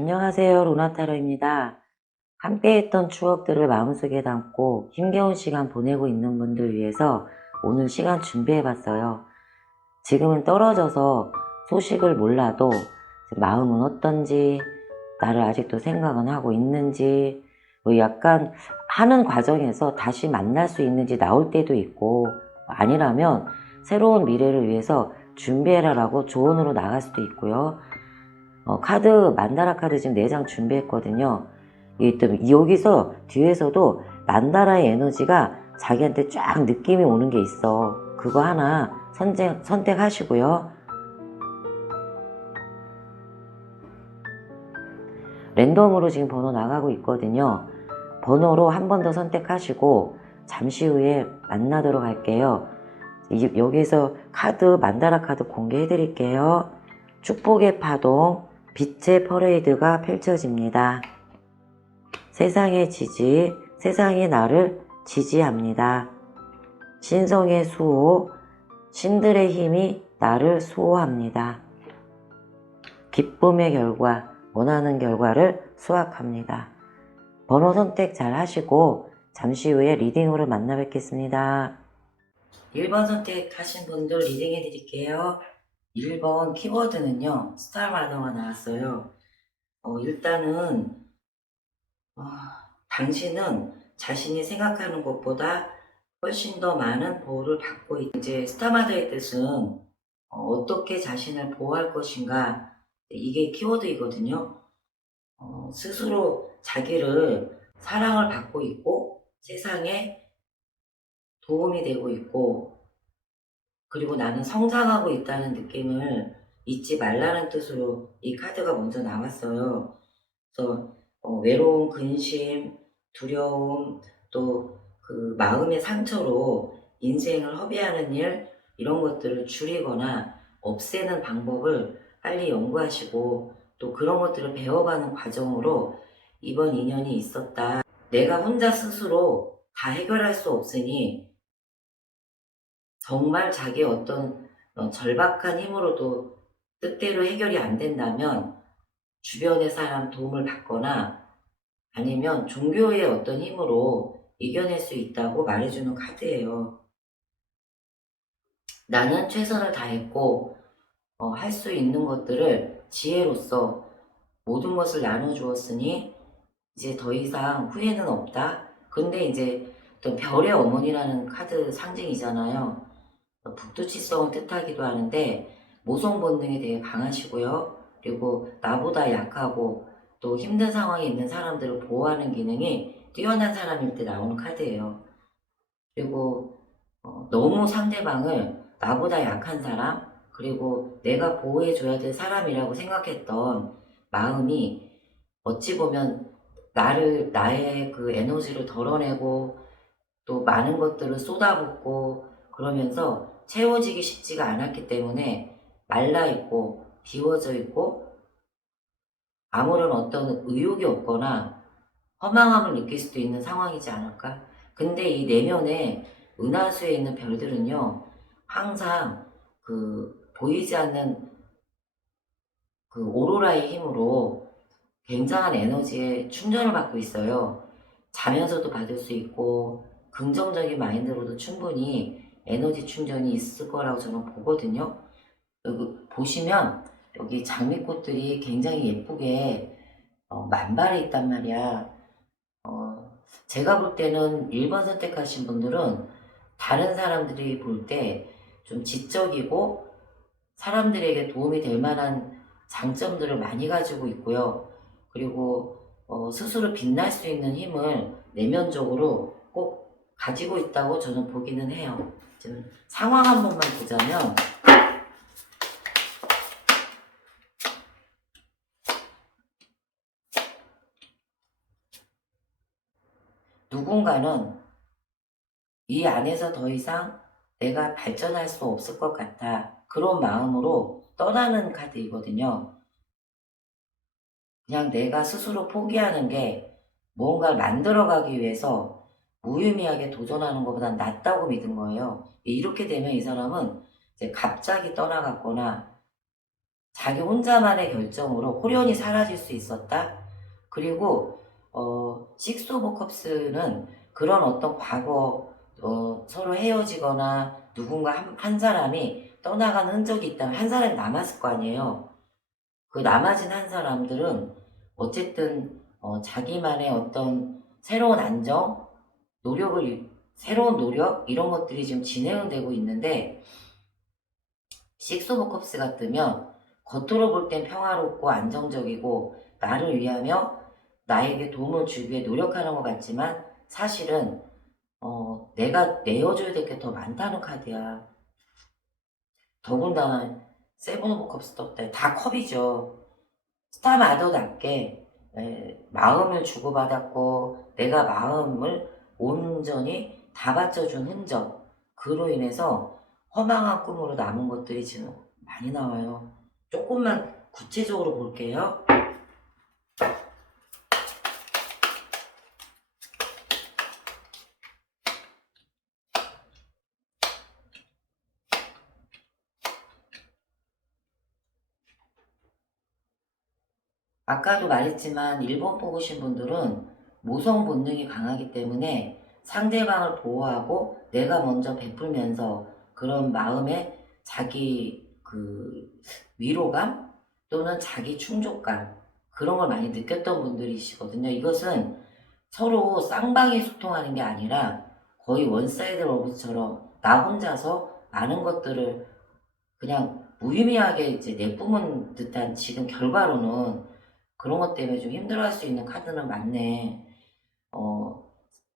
안녕하세요. 로나타로입니다. 함께했던 추억들을 마음속에 담고 힘겨운 시간 보내고 있는 분들 위해서 오늘 시간 준비해봤어요. 지금은 떨어져서 소식을 몰라도 마음은 어떤지, 나를 아직도 생각은 하고 있는지, 뭐 약간 하는 과정에서 다시 만날 수 있는지 나올 때도 있고, 아니라면 새로운 미래를 위해서 준비해라라고 조언으로 나갈 수도 있고요. 카드, 만다라 카드 지금 4장 준비했거든요. 여기서 뒤에서도 만다라의 에너지가 자기한테 쫙 느낌이 오는 게 있어. 그거 하나 선택하시고요. 랜덤으로 지금 번호 나가고 있거든요. 번호로 한 번 더 선택하시고 잠시 후에 만나도록 할게요. 여기서 카드, 만다라 카드 공개해 드릴게요. 축복의 파동, 빛의 퍼레이드가 펼쳐집니다. 세상의 지지, 세상이 나를 지지합니다. 신성의 수호, 신들의 힘이 나를 수호합니다. 기쁨의 결과, 원하는 결과를 수확합니다. 번호 선택 잘 하시고 잠시 후에 리딩으로 만나 뵙겠습니다. 1번 선택하신 분들 리딩 해드릴게요. 1번 키워드는요, 스타마더가 나왔어요. 일단은 당신은 자신이 생각하는 것보다 훨씬 더 많은 보호를 받고 이제 스타마더의 뜻은 어떻게 자신을 보호할 것인가, 이게 키워드이거든요. 스스로 자기를 사랑을 받고 있고 세상에 도움이 되고 있고, 그리고 나는 성장하고 있다는 느낌을 잊지 말라는 뜻으로 이 카드가 먼저 나왔어요. 그래서 외로움, 근심, 두려움, 또 그 마음의 상처로 인생을 허비하는 일, 이런 것들을 줄이거나 없애는 방법을 빨리 연구하시고, 또 그런 것들을 배워가는 과정으로 이번 인연이 있었다. 내가 혼자 스스로 다 해결할 수 없으니 정말 자기의 어떤 절박한 힘으로도 뜻대로 해결이 안 된다면 주변의 사람 도움을 받거나 아니면 종교의 어떤 힘으로 이겨낼 수 있다고 말해주는 카드예요. 나는 최선을 다했고 할 수 있는 것들을 지혜로서 모든 것을 나눠주었으니 이제 더 이상 후회는 없다. 근데 이제 또 별의 어머니라는 카드 상징이잖아요. 북두치성을 뜻하기도 하는데 모성 본능이 되게 강하시고요. 그리고 나보다 약하고 또 힘든 상황에 있는 사람들을 보호하는 기능이 뛰어난 사람일 때 나오는 카드예요. 그리고 너무 상대방을 나보다 약한 사람, 그리고 내가 보호해줘야 될 사람이라고 생각했던 마음이 어찌 보면 나의 그 에너지를 덜어내고 또 많은 것들을 쏟아붓고 그러면서 채워지기 쉽지가 않았기 때문에 말라있고 비워져 있고 아무런 어떤 의욕이 없거나 허망함을 느낄 수도 있는 상황이지 않을까? 근데 이 내면에 은하수에 있는 별들은요, 항상 그 보이지 않는 그 오로라의 힘으로 굉장한 에너지에 충전을 받고 있어요. 자면서도 받을 수 있고 긍정적인 마인드로도 충분히 에너지 충전이 있을 거라고 저는 보거든요. 여기 보시면 여기 장미꽃들이 굉장히 예쁘게 만발해 있단 말이야. 제가 볼 때는 1번 선택하신 분들은 다른 사람들이 볼 때 좀 지적이고 사람들에게 도움이 될 만한 장점들을 많이 가지고 있고요. 그리고 스스로 빛날 수 있는 힘을 내면적으로 꼭 가지고 있다고 저는 보기는 해요. 지금 상황 한 번만 보자면 누군가는 이 안에서 더 이상 내가 발전할 수 없을 것 같아. 그런 마음으로 떠나는 카드이거든요. 그냥 내가 스스로 포기하는 게 무언가를 만들어가기 위해서 무의미하게 도전하는 것보다 낫다고 믿은 거예요. 이렇게 되면 이 사람은 이제 갑자기 떠나갔거나 자기 혼자만의 결정으로 홀연히 사라질 수 있었다. 그리고 식스 오브 컵스는 그런 어떤 과거 서로 헤어지거나 누군가 한 사람이 떠나간 흔적이 있다면 한 사람이 남았을 거 아니에요. 그 남아진 한 사람들은 어쨌든 자기만의 어떤 새로운 안정, 새로운 노력 이런 것들이 지금 진행되고 있는데, 식스 오브 컵스 같으면 겉으로 볼 땐 평화롭고 안정적이고 나를 위하며 나에게 도움을 주기 위해 노력하는 것 같지만, 사실은 내가 내어줘야 될 게 더 많다는 카드야. 더군다나 세븐 오브 컵스 떴다. 다 컵이죠. 스타마더답게 마음을 주고받았고 내가 마음을 온전히 다 바쳐준 흔적, 그로 인해서 허망한 꿈으로 남은 것들이 지금 많이 나와요. 조금만 구체적으로 볼게요. 아까도 말했지만 1번 뽑으신 분들은 모성 본능이 강하기 때문에 상대방을 보호하고 내가 먼저 베풀면서 그런 마음에 자기 위로감 또는 자기 충족감, 그런 걸 많이 느꼈던 분들이시거든요. 이것은 서로 쌍방이 소통하는 게 아니라 거의 원사이드 러브처럼 나 혼자서 많은 것들을 그냥 무의미하게 이제 내뿜은 듯한, 지금 결과로는 그런 것 때문에 좀 힘들어할 수 있는 카드는 맞네. 어,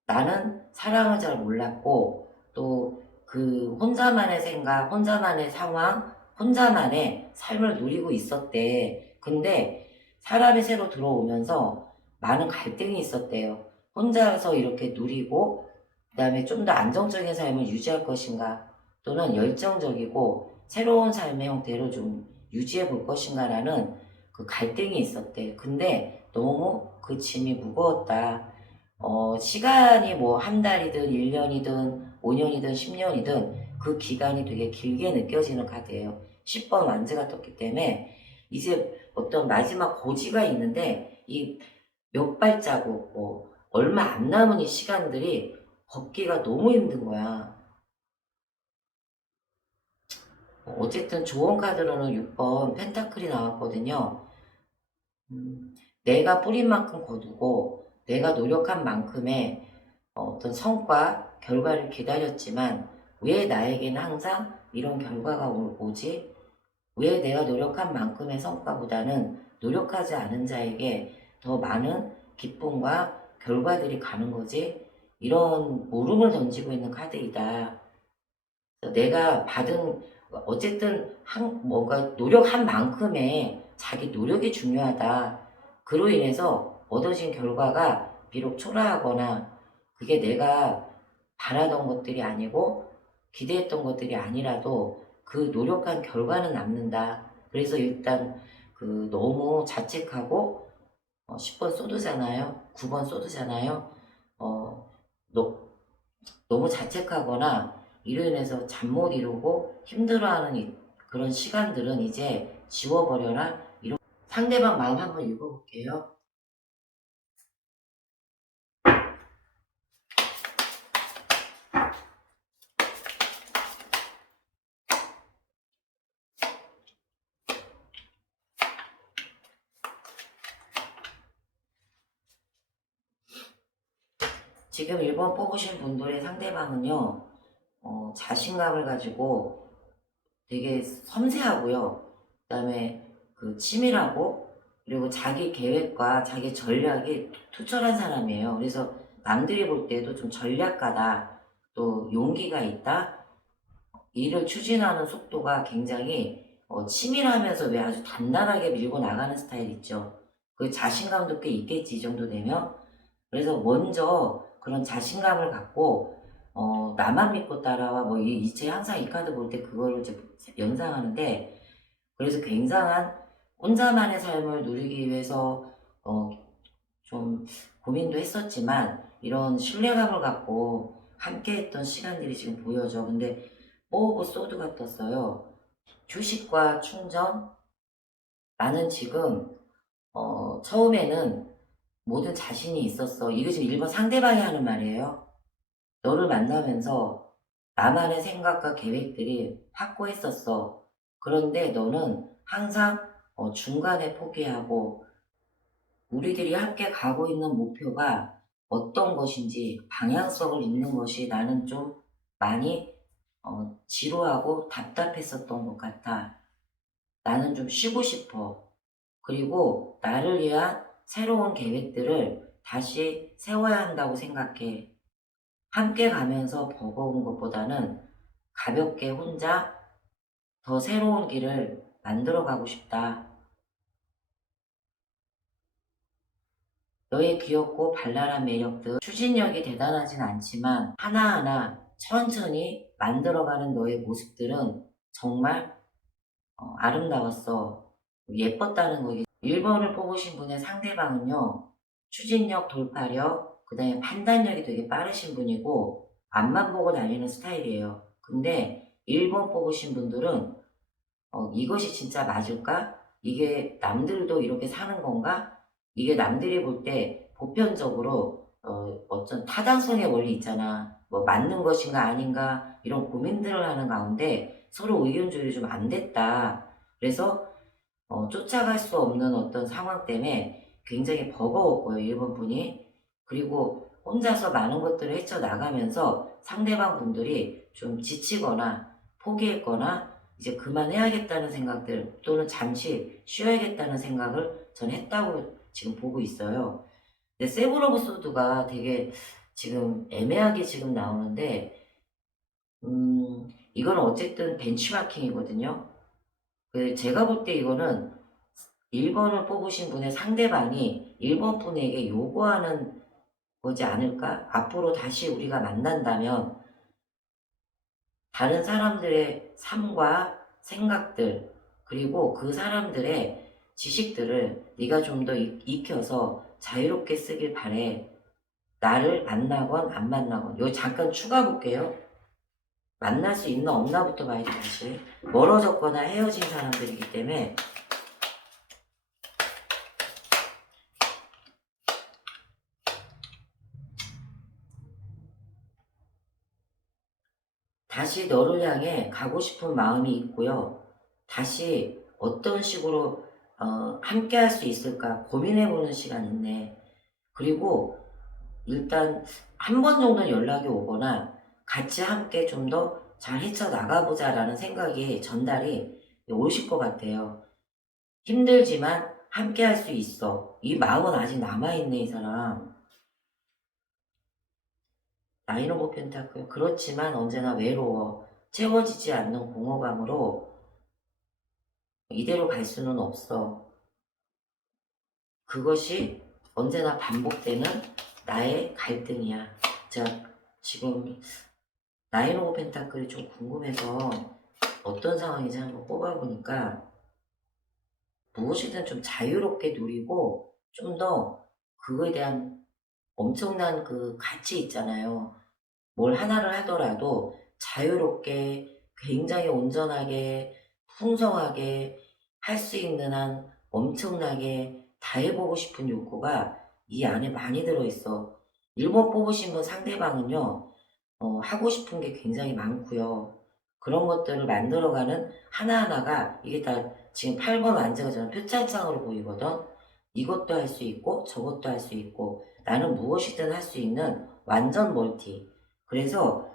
나는 사랑을 잘 몰랐고 또 그 혼자만의 생각, 혼자만의 상황, 혼자만의 삶을 누리고 있었대. 근데 사람이 새로 들어오면서 많은 갈등이 있었대요. 혼자서 이렇게 누리고 그다음에 좀 더 안정적인 삶을 유지할 것인가, 또는 열정적이고 새로운 삶의 형태로 좀 유지해 볼 것인가라는 그 갈등이 있었대. 근데 너무 그 짐이 무거웠다. 시간이 뭐 한 달이든 1년이든 5년이든 10년이든 그 기간이 되게 길게 느껴지는 카드예요. 10번 완즈가 떴기 때문에 이제 어떤 마지막 고지가 있는데, 이 몇 발자국, 얼마 안 남은 이 시간들이 걷기가 너무 힘든 거야. 어쨌든 좋은 카드로는 6번 펜타클이 나왔거든요. 내가 뿌린 만큼 거두고 내가 노력한 만큼의 어떤 성과, 결과를 기다렸지만 왜 나에게는 항상 이런 결과가 오지? 왜 내가 노력한 만큼의 성과보다는 노력하지 않은 자에게 더 많은 기쁨과 결과들이 가는 거지? 이런 물음을 던지고 있는 카드이다. 내가 받은, 어쨌든 뭔가 노력한 만큼의 자기 노력이 중요하다. 그로 인해서 얻어진 결과가 비록 초라하거나 그게 내가 바라던 것들이 아니고 기대했던 것들이 아니라도 그 노력한 결과는 남는다. 그래서 일단 너무 자책하고 10번 쏟으잖아요. 9번 쏟으잖아요. 어, 너, 너무 자책하거나 이로 인해서 잠 못 이루고 힘들어하는 그런 시간들은 이제 지워버려라. 상대방 마음 한번 읽어볼게요. 지금 1번 뽑으신 분들의 상대방은요, 자신감을 가지고 되게 섬세하고요. 그 다음에 치밀하고, 그리고 자기 계획과 자기 전략이 투철한 사람이에요. 그래서 남들이 볼 때도 좀 전략가다, 또 용기가 있다, 일을 추진하는 속도가 굉장히 치밀하면서 왜 아주 단단하게 밀고 나가는 스타일 있죠. 그 자신감도 꽤 있겠지, 이 정도 되면. 그래서 먼저 그런 자신감을 갖고 나만 믿고 따라와, 뭐 이체 항상 이 카드 볼 때 그거를 이제 연상하는데, 그래서 굉장한 혼자만의 삶을 누리기 위해서 어, 좀 고민도 했었지만 이런 신뢰감을 갖고 함께 했던 시간들이 지금 보여져. 근데 오브 소드가 떴어요. 휴식과 충전, 나는 지금 처음에는 모든 자신이 있었어. 이거 지금 1번 상대방이 하는 말이에요. 너를 만나면서 나만의 생각과 계획들이 확고했었어. 그런데 너는 항상 중간에 포기하고 우리들이 함께 가고 있는 목표가 어떤 것인지 방향성을 잃는 것이 나는 좀 많이 지루하고 답답했었던 것 같아. 나는 좀 쉬고 싶어. 그리고 나를 위한 새로운 계획들을 다시 세워야 한다고 생각해. 함께 가면서 버거운 것보다는 가볍게 혼자 더 새로운 길을 만들어 가고 싶다. 너의 귀엽고 발랄한 매력들, 추진력이 대단하진 않지만 하나하나 천천히 만들어가는 너의 모습들은 정말 아름다웠어. 예뻤다는 거겠지. 1번을 뽑으신 분의 상대방은요, 추진력, 돌파력, 그 다음에 판단력이 되게 빠르신 분이고, 앞만 보고 달리는 스타일이에요. 근데 1번 뽑으신 분들은, 이것이 진짜 맞을까? 이게 남들도 이렇게 사는 건가? 이게 남들이 볼 때 보편적으로, 어떤 타당성의 원리 있잖아. 뭐 맞는 것인가 아닌가? 이런 고민들을 하는 가운데 서로 의견 조율이 좀 안 됐다. 그래서 쫓아갈 수 없는 어떤 상황 때문에 굉장히 버거웠고요, 일본 분이. 그리고 혼자서 많은 것들을 헤쳐나가면서 상대방 분들이 좀 지치거나 포기했거나 이제 그만해야겠다는 생각들 또는 잠시 쉬어야겠다는 생각을 전 했다고 지금 보고 있어요. 근데 세븐 오브 소드가 되게 지금 애매하게 지금 나오는데, 이거는 어쨌든 벤치마킹이거든요. 제가 볼 때 이거는 1번을 뽑으신 분의 상대방이 1번 분에게 요구하는 거지 않을까? 앞으로 다시 우리가 만난다면 다른 사람들의 삶과 생각들 그리고 그 사람들의 지식들을 네가 좀 더 익혀서 자유롭게 쓰길 바래. 나를 만나건 안 만나건. 여기 잠깐 추가 볼게요. 만날 수 있나 없나부터 봐야지 다시. 멀어졌거나 헤어진 사람들이기 때문에 다시 너를 향해 가고 싶은 마음이 있고요. 다시 어떤 식으로 함께 할 수 있을까 고민해보는 시간 있네. 그리고 일단 한 번 정도 연락이 오거나 같이 함께 좀 더 잘 헤쳐나가보자라는 생각이 전달이 오실 것 같아요. 힘들지만 함께 할 수 있어. 이 마음은 아직 남아있네, 이 사람. 나인 오브 펜타클. 그렇지만 언제나 외로워. 채워지지 않는 공허감으로 이대로 갈 수는 없어. 그것이 언제나 반복되는 나의 갈등이야. 자, 지금 나인 오브 펜타클이 좀 궁금해서 어떤 상황인지 한번 뽑아보니까 무엇이든 좀 자유롭게 누리고 좀 더 그거에 대한 엄청난 그 가치 있잖아요. 뭘 하나를 하더라도 자유롭게 굉장히 온전하게 풍성하게 할 수 있는 한 엄청나게 다 해보고 싶은 욕구가 이 안에 많이 들어있어. 1번 뽑으신 분 상대방은요, 하고 싶은 게 굉장히 많고요. 그런 것들을 만들어가는 하나하나가 이게 다 지금 8번 완제가 저는 표창장으로 보이거든. 이것도 할 수 있고 저것도 할 수 있고 나는 무엇이든 할 수 있는 완전 멀티. 그래서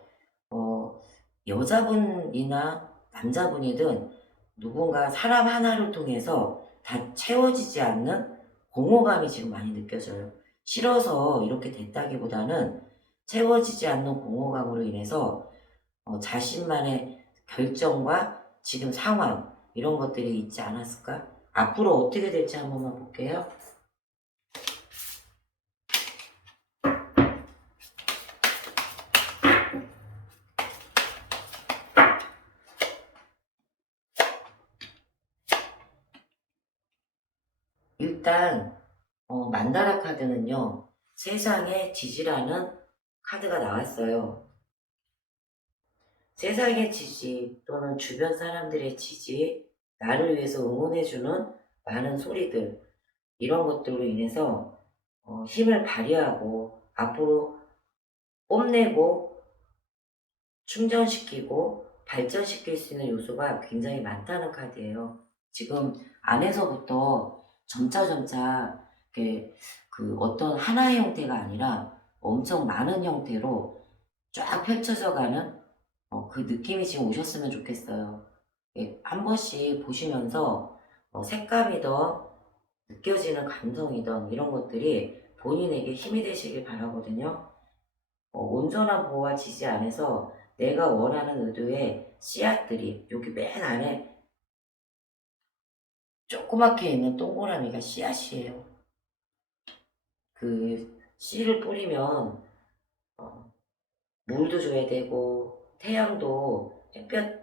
어, 여자분이나 남자분이든 누군가 사람 하나를 통해서 다 채워지지 않는 공허감이 지금 많이 느껴져요. 싫어서 이렇게 됐다기보다는 채워지지 않는 공허감으로 인해서 자신만의 결정과 지금 상황 이런 것들이 있지 않았을까? 앞으로 어떻게 될지 한 번만 볼게요. 일단 만다라 카드는요. 세상에 지지라는 카드가 나왔어요. 세상의 지지 또는 주변 사람들의 지지, 나를 위해서 응원해주는 많은 소리들, 이런 것들로 인해서 힘을 발휘하고 앞으로 뽐내고 충전시키고 발전시킬 수 있는 요소가 굉장히 많다는 카드예요. 지금 안에서부터 점차 그 어떤 하나의 형태가 아니라 엄청 많은 형태로 쫙 펼쳐져 가는 그 느낌이 지금 오셨으면 좋겠어요. 예, 한 번씩 보시면서 색감이든 느껴지는 감성이든 이런 것들이 본인에게 힘이 되시길 바라거든요. 온전한 보호와 지지 안에서 내가 원하는 의도의 씨앗들이 여기 맨 안에 조그맣게 있는 동그라미가 씨앗이에요. 그 씨를 뿌리면 물도 줘야 되고 태양도 햇볕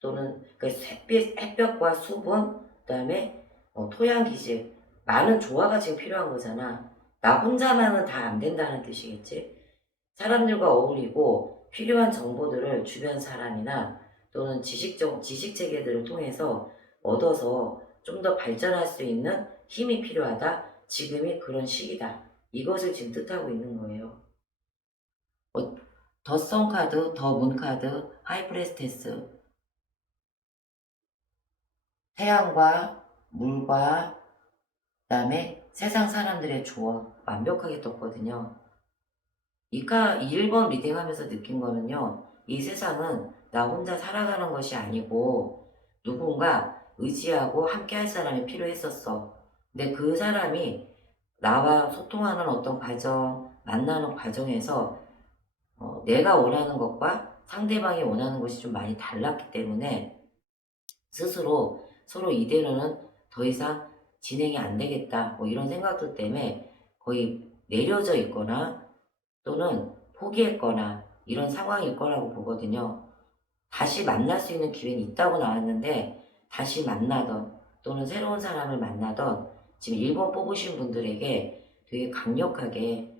또는 그 햇볕과 수분 그다음에 토양 기질 많은 조화가 지금 필요한 거잖아. 나 혼자만은 다 안 된다는 뜻이겠지. 사람들과 어울리고 필요한 정보들을 주변 사람이나 또는 지식 체계들을 통해서 얻어서 좀 더 발전할 수 있는 힘이 필요하다. 지금이 그런 시기다. 이것을 지금 뜻하고 있는 거예요. 더 선카드, 더 문카드, 하이프레스테스, 태양과 물과 그다음에 세상 사람들의 조화 완벽하게 떴거든요. 1번 리딩하면서 느낀 거는요. 이 세상은 나 혼자 살아가는 것이 아니고 누군가 의지하고 함께 할 사람이 필요했었어. 근데 그 사람이 나와 소통하는 어떤 과정, 만나는 과정에서 내가 원하는 것과 상대방이 원하는 것이 좀 많이 달랐기 때문에 스스로 서로 이대로는 더 이상 진행이 안 되겠다. 뭐 이런 생각들 때문에 거의 내려져 있거나 또는 포기했거나 이런 상황일 거라고 보거든요. 다시 만날 수 있는 기회는 있다고 나왔는데 다시 만나던 또는 새로운 사람을 만나던 지금 1번 뽑으신 분들에게 되게 강력하게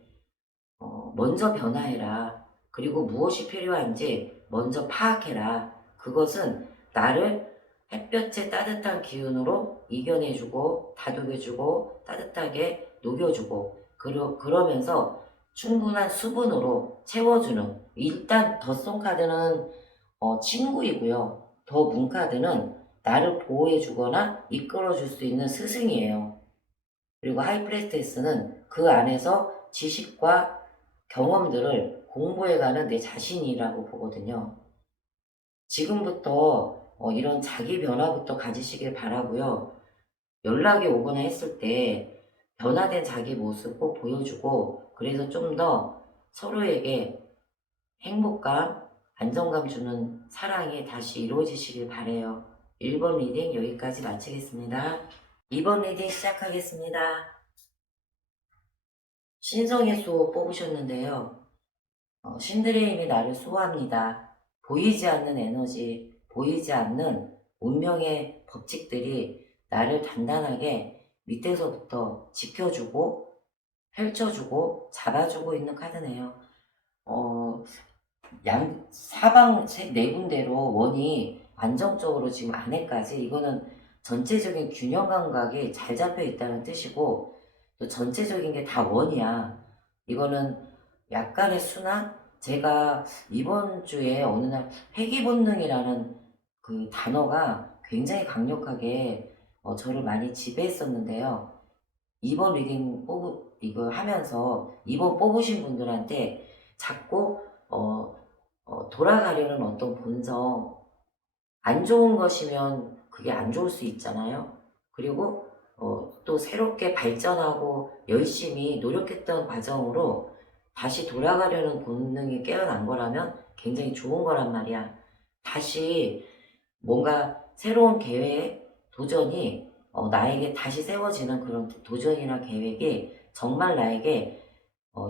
먼저 변화해라. 그리고 무엇이 필요한지 먼저 파악해라. 그것은 나를 햇볕의 따뜻한 기운으로 이겨내주고 다독여주고 따뜻하게 녹여주고 그러면서 충분한 수분으로 채워주는 일단 덧송 카드는 친구이고요. 더 문 카드는 나를 보호해주거나 이끌어줄 수 있는 스승이에요. 그리고 하이프레스테스는 그 안에서 지식과 경험들을 공부해가는 내 자신이라고 보거든요. 지금부터 이런 자기 변화부터 가지시길 바라고요. 연락이 오거나 했을 때 변화된 자기 모습 꼭 보여주고 그래서 좀 더 서로에게 행복감, 안정감 주는 사랑이 다시 이루어지시길 바래요. 1번 리딩 여기까지 마치겠습니다. 2번 리딩 시작하겠습니다. 신성의 수호 뽑으셨는데요. 신들의 힘이 나를 수호합니다. 보이지 않는 에너지, 보이지 않는 운명의 법칙들이 나를 단단하게 밑에서부터 지켜주고 펼쳐주고 잡아주고 있는 카드네요. 사방 네 군데로 원이 안정적으로 지금 안에까지 이거는 전체적인 균형 감각이 잘 잡혀 있다는 뜻이고 또 전체적인 게 다 원이야. 이거는 약간의 순환? 제가 이번 주에 어느 날 회귀본능이라는 그 단어가 굉장히 강력하게 저를 많이 지배했었는데요. 이번 리딩 이거 하면서 이번 뽑으신 분들한테 자꾸 돌아가려는 어떤 본성, 안 좋은 것이면 그게 안 좋을 수 있잖아요. 그리고 또 새롭게 발전하고 열심히 노력했던 과정으로 다시 돌아가려는 본능이 깨어난 거라면 굉장히 좋은 거란 말이야. 다시 뭔가 새로운 계획, 도전이 나에게 다시 세워지는 그런 도전이나 계획이 정말 나에게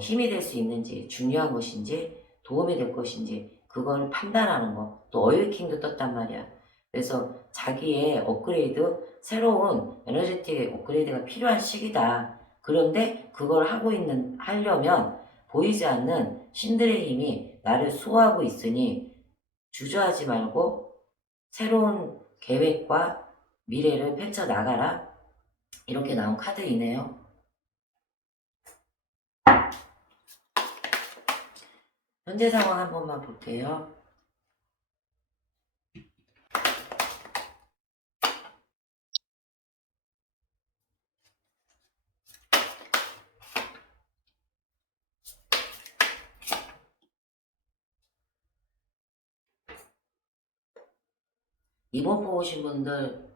힘이 될 수 있는지 중요한 것인지 도움이 될 것인지 그걸 판단하는 거. 또 어웨이킹도 떴단 말이야. 그래서 자기의 업그레이드, 새로운 에너제틱 업그레이드가 필요한 시기다. 그런데 그걸 하려면 보이지 않는 신들의 힘이 나를 수호하고 있으니 주저하지 말고 새로운 계획과 미래를 펼쳐 나가라. 이렇게 나온 카드이네요. 현재 상황 한 번만 볼게요. 이번 뽑으신 분들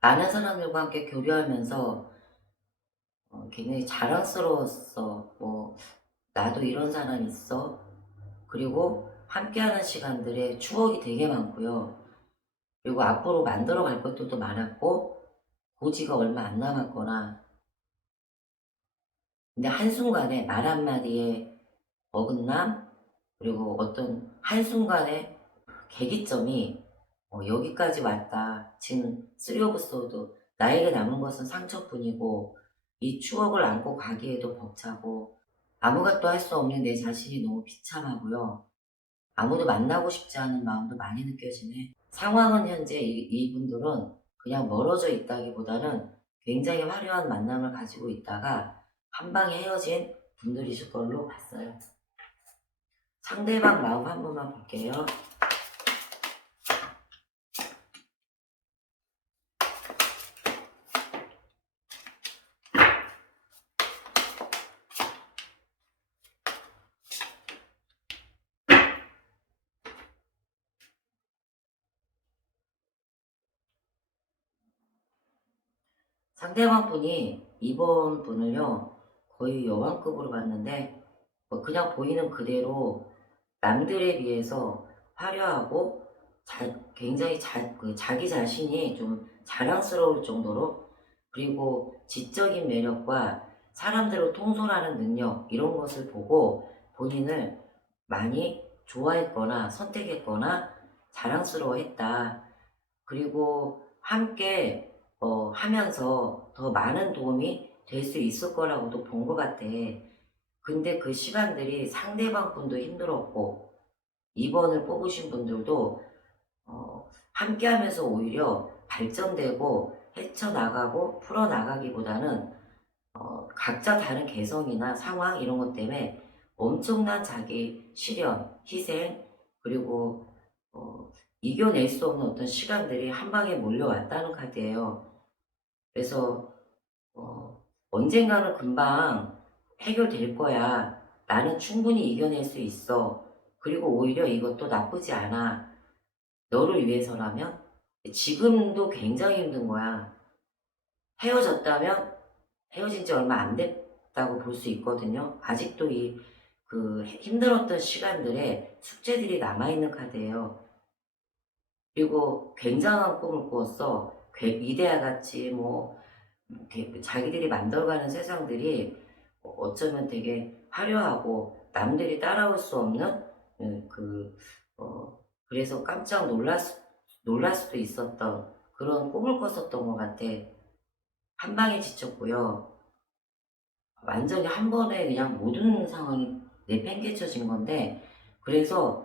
많은 사람들과 함께 교류하면서 굉장히 자랑스러웠어. 뭐 나도 이런 사람 있어. 그리고 함께하는 시간들에 추억이 되게 많고요. 그리고 앞으로 만들어 갈 것들도 많았고 고지가 얼마 안 남았거나, 근데 한순간에 말 한마디에 어긋남, 그리고 어떤 한순간에 계기점이 여기까지 왔다. 지금 쓰리 오브 소드, 나에게 남은 것은 상처뿐이고 이 추억을 안고 가기에도 벅차고 아무것도 할 수 없는 내 자신이 너무 비참하고요. 아무도 만나고 싶지 않은 마음도 많이 느껴지네. 상황은 현재 이분들은 그냥 멀어져 있다기보다는 굉장히 화려한 만남을 가지고 있다가 한 방에 헤어진 분들이실 걸로 봤어요. 상대방 마음 한 번만 볼게요. 상대방 분이 이번 분을요, 거의 여왕급으로 봤는데, 그냥 보이는 그대로 남들에 비해서 화려하고 굉장히 자기 자신이 좀 자랑스러울 정도로, 그리고 지적인 매력과 사람들을 통솔하는 능력, 이런 것을 보고 본인을 많이 좋아했거나 선택했거나 자랑스러워했다. 그리고 함께 하면서 더 많은 도움이 될 수 있을 거라고도 본 것 같아. 근데 그 시간들이 상대방 분도 힘들었고 2번을 뽑으신 분들도 함께 하면서 오히려 발전되고 헤쳐나가고 풀어나가기보다는 각자 다른 개성이나 상황 이런 것 때문에 엄청난 자기 시련, 희생, 그리고 이겨낼 수 없는 어떤 시간들이 한 방에 몰려왔다는 카드예요. 그래서 언젠가는 금방 해결될 거야. 나는 충분히 이겨낼 수 있어. 그리고 오히려 이것도 나쁘지 않아. 너를 위해서라면. 지금도 굉장히 힘든 거야. 헤어졌다면 헤어진 지 얼마 안 됐다고 볼 수 있거든요. 아직도 그 힘들었던 시간들에 숙제들이 남아있는 카드예요. 그리고 굉장한 꿈을 꾸었어. 이데아같이 이렇게 자기들이 만들어가는 세상들이 어쩌면 되게 화려하고 남들이 따라올 수 없는, 그래서 깜짝 놀랄 수도 있었던 그런 꿈을 꿨었던 것 같아. 한 방에 지쳤고요. 완전히 한 번에 그냥 모든 상황이 내팽개쳐진 건데, 그래서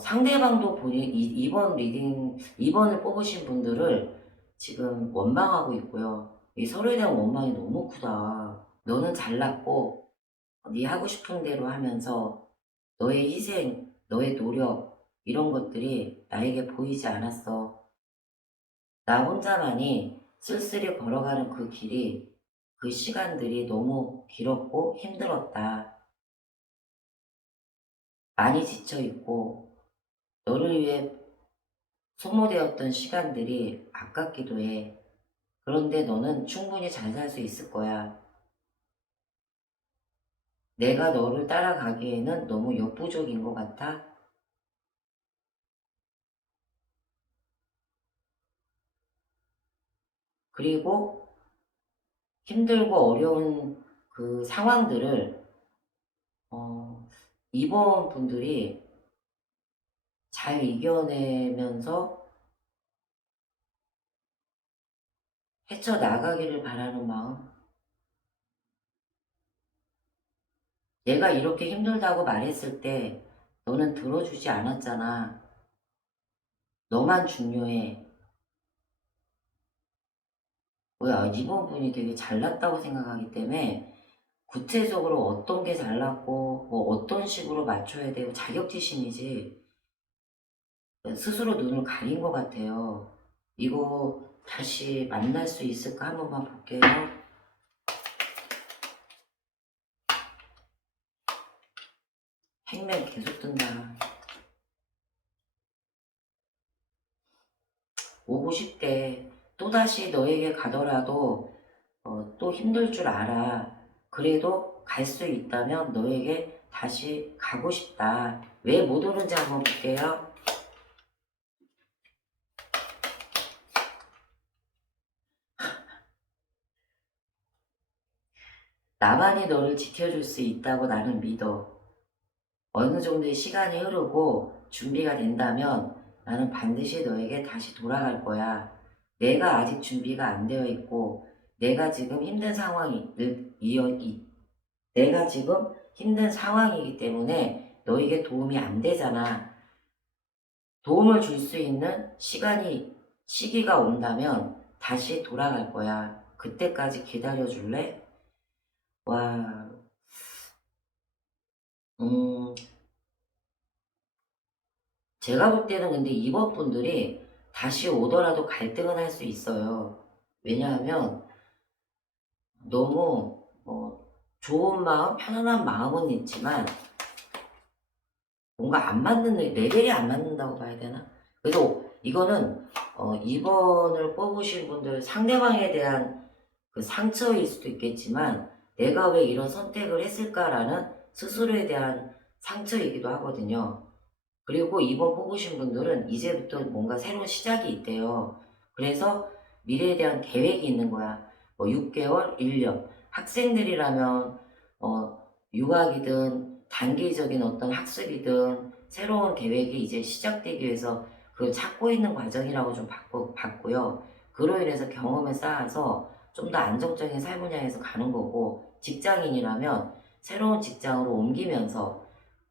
상대방도 본인 이번 리딩 2번을 뽑으신 분들을 지금 원망하고 있고요. 이 서로에 대한 원망이 너무 크다. 너는 잘났고 네 하고 싶은 대로 하면서 너의 희생, 너의 노력 이런 것들이 나에게 보이지 않았어. 나 혼자만이 쓸쓸히 걸어가는 그 길이, 그 시간들이 너무 길었고 힘들었다. 많이 지쳐있고 너를 위해 소모되었던 시간들이 아깝기도 해. 그런데 너는 충분히 잘 살 수 있을 거야. 내가 너를 따라가기에는 너무 역부족인 것 같아. 그리고 힘들고 어려운 그 상황들을 이번 분들이 잘 이겨내면서 헤쳐나가기를 바라는 마음. 내가 이렇게 힘들다고 말했을 때 너는 들어주지 않았잖아. 너만 중요해. 뭐야, 이번 분이 되게 잘났다고 생각하기 때문에 구체적으로 어떤 게 잘났고 뭐 어떤 식으로 맞춰야 되고 자격지심이지 스스로 눈을 가린 것 같아요. 이거 다시 만날 수 있을까 한 번만 볼게요. 행맨 계속 뜬다. 오고 싶대. 또다시 너에게 가더라도 또 힘들 줄 알아. 그래도 갈 수 있다면 너에게 다시 가고 싶다. 왜 못 오는지 한번 볼게요. 나만이 너를 지켜줄 수 있다고 나는 믿어. 어느 정도의 시간이 흐르고 준비가 된다면 나는 반드시 너에게 다시 돌아갈 거야. 내가 아직 준비가 안 되어 있고 내가 지금 힘든 내가 지금 힘든 상황이기 때문에 너에게 도움이 안 되잖아. 도움을 줄 수 있는 시기가 온다면 다시 돌아갈 거야. 그때까지 기다려 줄래? 와, 음, 제가 볼 때는 근데 이번 분들이 다시 오더라도 갈등은 할 수 있어요. 왜냐하면 너무 좋은 마음, 편안한 마음은 있지만 뭔가 안 맞는 레벨이 안 맞는다고 봐야 되나? 그래도 이거는 2번을 뽑으신 분들 상대방에 대한 그 상처일 수도 있겠지만 내가 왜 이런 선택을 했을까라는 스스로에 대한 상처이기도 하거든요. 그리고 2번 뽑으신 분들은 이제부터 뭔가 새로운 시작이 있대요. 그래서 미래에 대한 계획이 있는 거야. 뭐 6개월, 1년. 학생들이라면 유학이든 단기적인 어떤 학습이든 새로운 계획이 이제 시작되기 위해서 그걸 찾고 있는 과정이라고 좀 봤고요. 그로 인해서 경험을 쌓아서 좀 더 안정적인 삶을 향해서 가는 거고, 직장인이라면 새로운 직장으로 옮기면서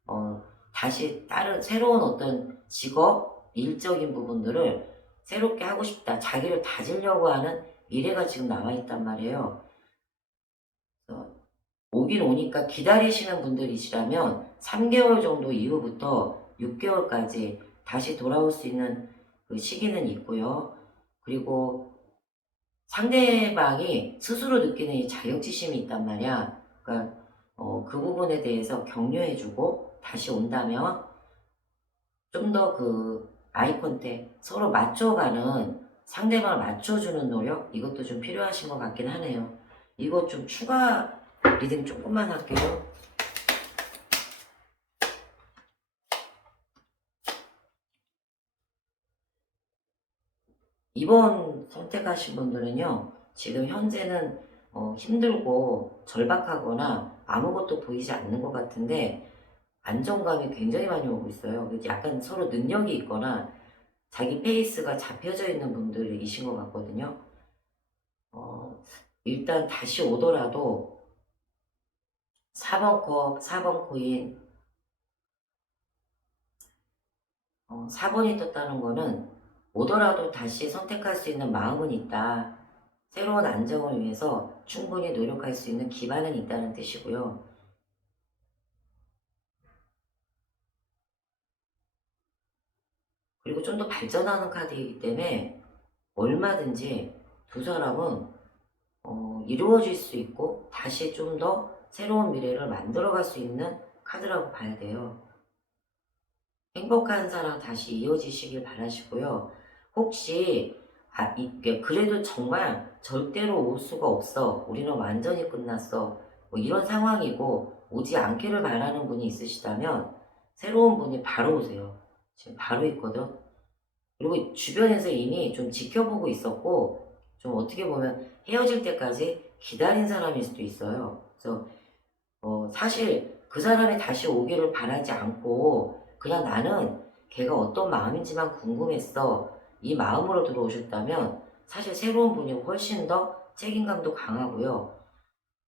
어, 다시 다른 새로운 어떤 직업, 일적인 부분들을 새롭게 하고 싶다. 자기를 다지려고 하는 미래가 지금 나와 있단 말이에요. 그래서 오긴 오니까 기다리시는 분들이시라면 3개월 정도 이후부터 6개월까지 다시 돌아올 수 있는 그 시기는 있고요. 그리고 상대방이 스스로 느끼는 이 자격지심이 있단 말이야. 그러니까 그 부분에 대해서 격려해주고 다시 온다면 좀 더 그 아이 컨택 서로 맞춰가는 상대방을 맞춰주는 노력 이것도 좀 필요하신 것 같긴 하네요. 이거 좀 추가 리딩 조금만 할게요. 이번 선택하신 분들은요 지금 현재는 힘들고 절박하거나 아무것도 보이지 않는 것 같은데 안정감이 굉장히 많이 오고 있어요. 약간 서로 능력이 있거나 자기 페이스가 잡혀져 있는 분들이신 것 같거든요. 일단 다시 오더라도 4번 컵, 4번 코인, 4번이 떴다는 거는 오더라도 다시 선택할 수 있는 마음은 있다. 새로운 안정을 위해서 충분히 노력할 수 있는 기반은 있다는 뜻이고요. 그리고 좀 더 발전하는 카드이기 때문에 얼마든지 두 사람은 이루어질 수 있고 다시 좀 더 새로운 미래를 만들어갈 수 있는 카드라고 봐야 돼요. 행복한 사랑 다시 이어지시길 바라시고요. 혹시 이게 그래도 정말 절대로 올 수가 없어. 우리는 완전히 끝났어. 뭐 이런 상황이고 오지 않기를 바라는 분이 있으시다면 새로운 분이 바로 오세요. 지금 바로 있거든. 그리고 주변에서 이미 좀 지켜보고 있었고 좀 어떻게 보면 헤어질 때까지 기다린 사람일 수도 있어요. 그래서 사실 그 사람이 다시 오기를 바라지 않고 그냥 나는 걔가 어떤 마음인지만 궁금했어. 이 마음으로 들어오셨다면 사실 새로운 분이 훨씬 더 책임감도 강하고요.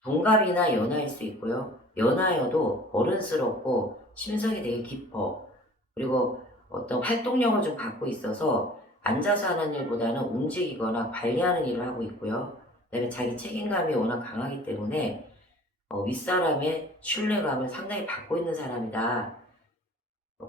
동갑이나 연하일 수 있고요. 연하여도 어른스럽고 심성이 되게 깊어. 그리고 어떤 활동력을 좀 갖고 있어서 앉아서 하는 일보다는 움직이거나 관리하는 일을 하고 있고요. 그다음에 자기 책임감이 워낙 강하기 때문에 윗사람의 신뢰감을 상당히 받고 있는 사람이다.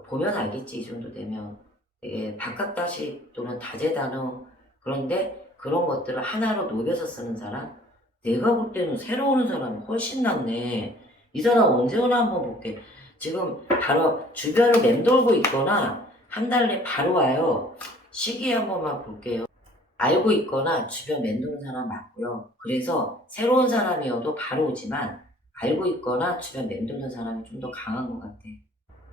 보면 알겠지, 이 정도 되면. 되게 박학다식 또는 다재다능, 그런데 그런 것들을 하나로 녹여서 쓰는 사람? 내가 볼 때는 새로 오는 사람이 훨씬 낫네. 이 사람 언제 오나 한번 볼게. 지금 바로 주변을 맴돌고 있거나 한 달 내 바로 와요. 시기 한 번만 볼게요. 알고 있거나 주변 맴도는 사람 맞고요. 그래서 새로운 사람이어도 바로 오지만 알고 있거나 주변 맴도는 사람이 좀 더 강한 것 같아.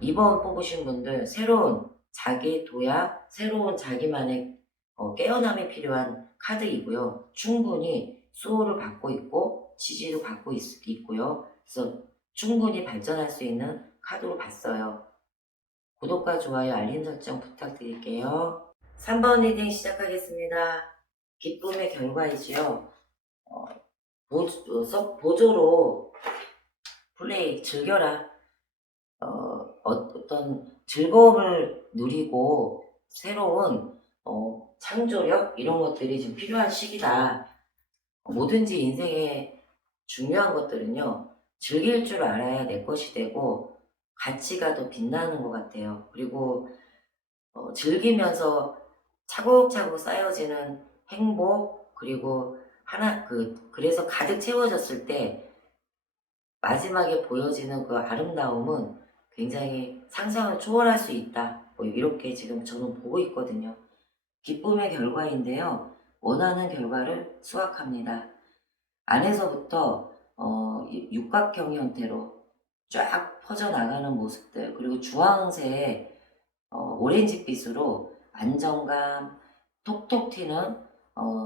이번 뽑으신 분들 새로운 자기 도약, 새로운 자기만의 깨어남이 필요한 카드이고요. 충분히 수호를 받고 있고 지지를 받고 있고요. 그래서 충분히 발전할 수 있는 카드로 봤어요. 구독과 좋아요, 알림 설정 부탁드릴게요. 3번 리딩 시작하겠습니다. 기쁨의 결과이지요. 보조로 플레이 즐겨라. 어떤 즐거움을 누리고 새로운 창조력 이런 것들이 지금 필요한 시기다. 뭐든지 인생에 중요한 것들은요, 즐길 줄 알아야 내 것이 되고 가치가 더 빛나는 것 같아요. 그리고 즐기면서 차곡차곡 쌓여지는 행복, 그리고 그래서 가득 채워졌을 때 마지막에 보여지는 그 아름다움은 굉장히 상상을 초월할 수 있다. 뭐 이렇게 지금 저는 보고 있거든요. 기쁨의 결과인데요. 원하는 결과를 수확합니다. 안에서부터 육각형 형태로 쫙 퍼져나가는 모습들, 그리고 주황색 오렌지빛으로 안정감, 톡톡 튀는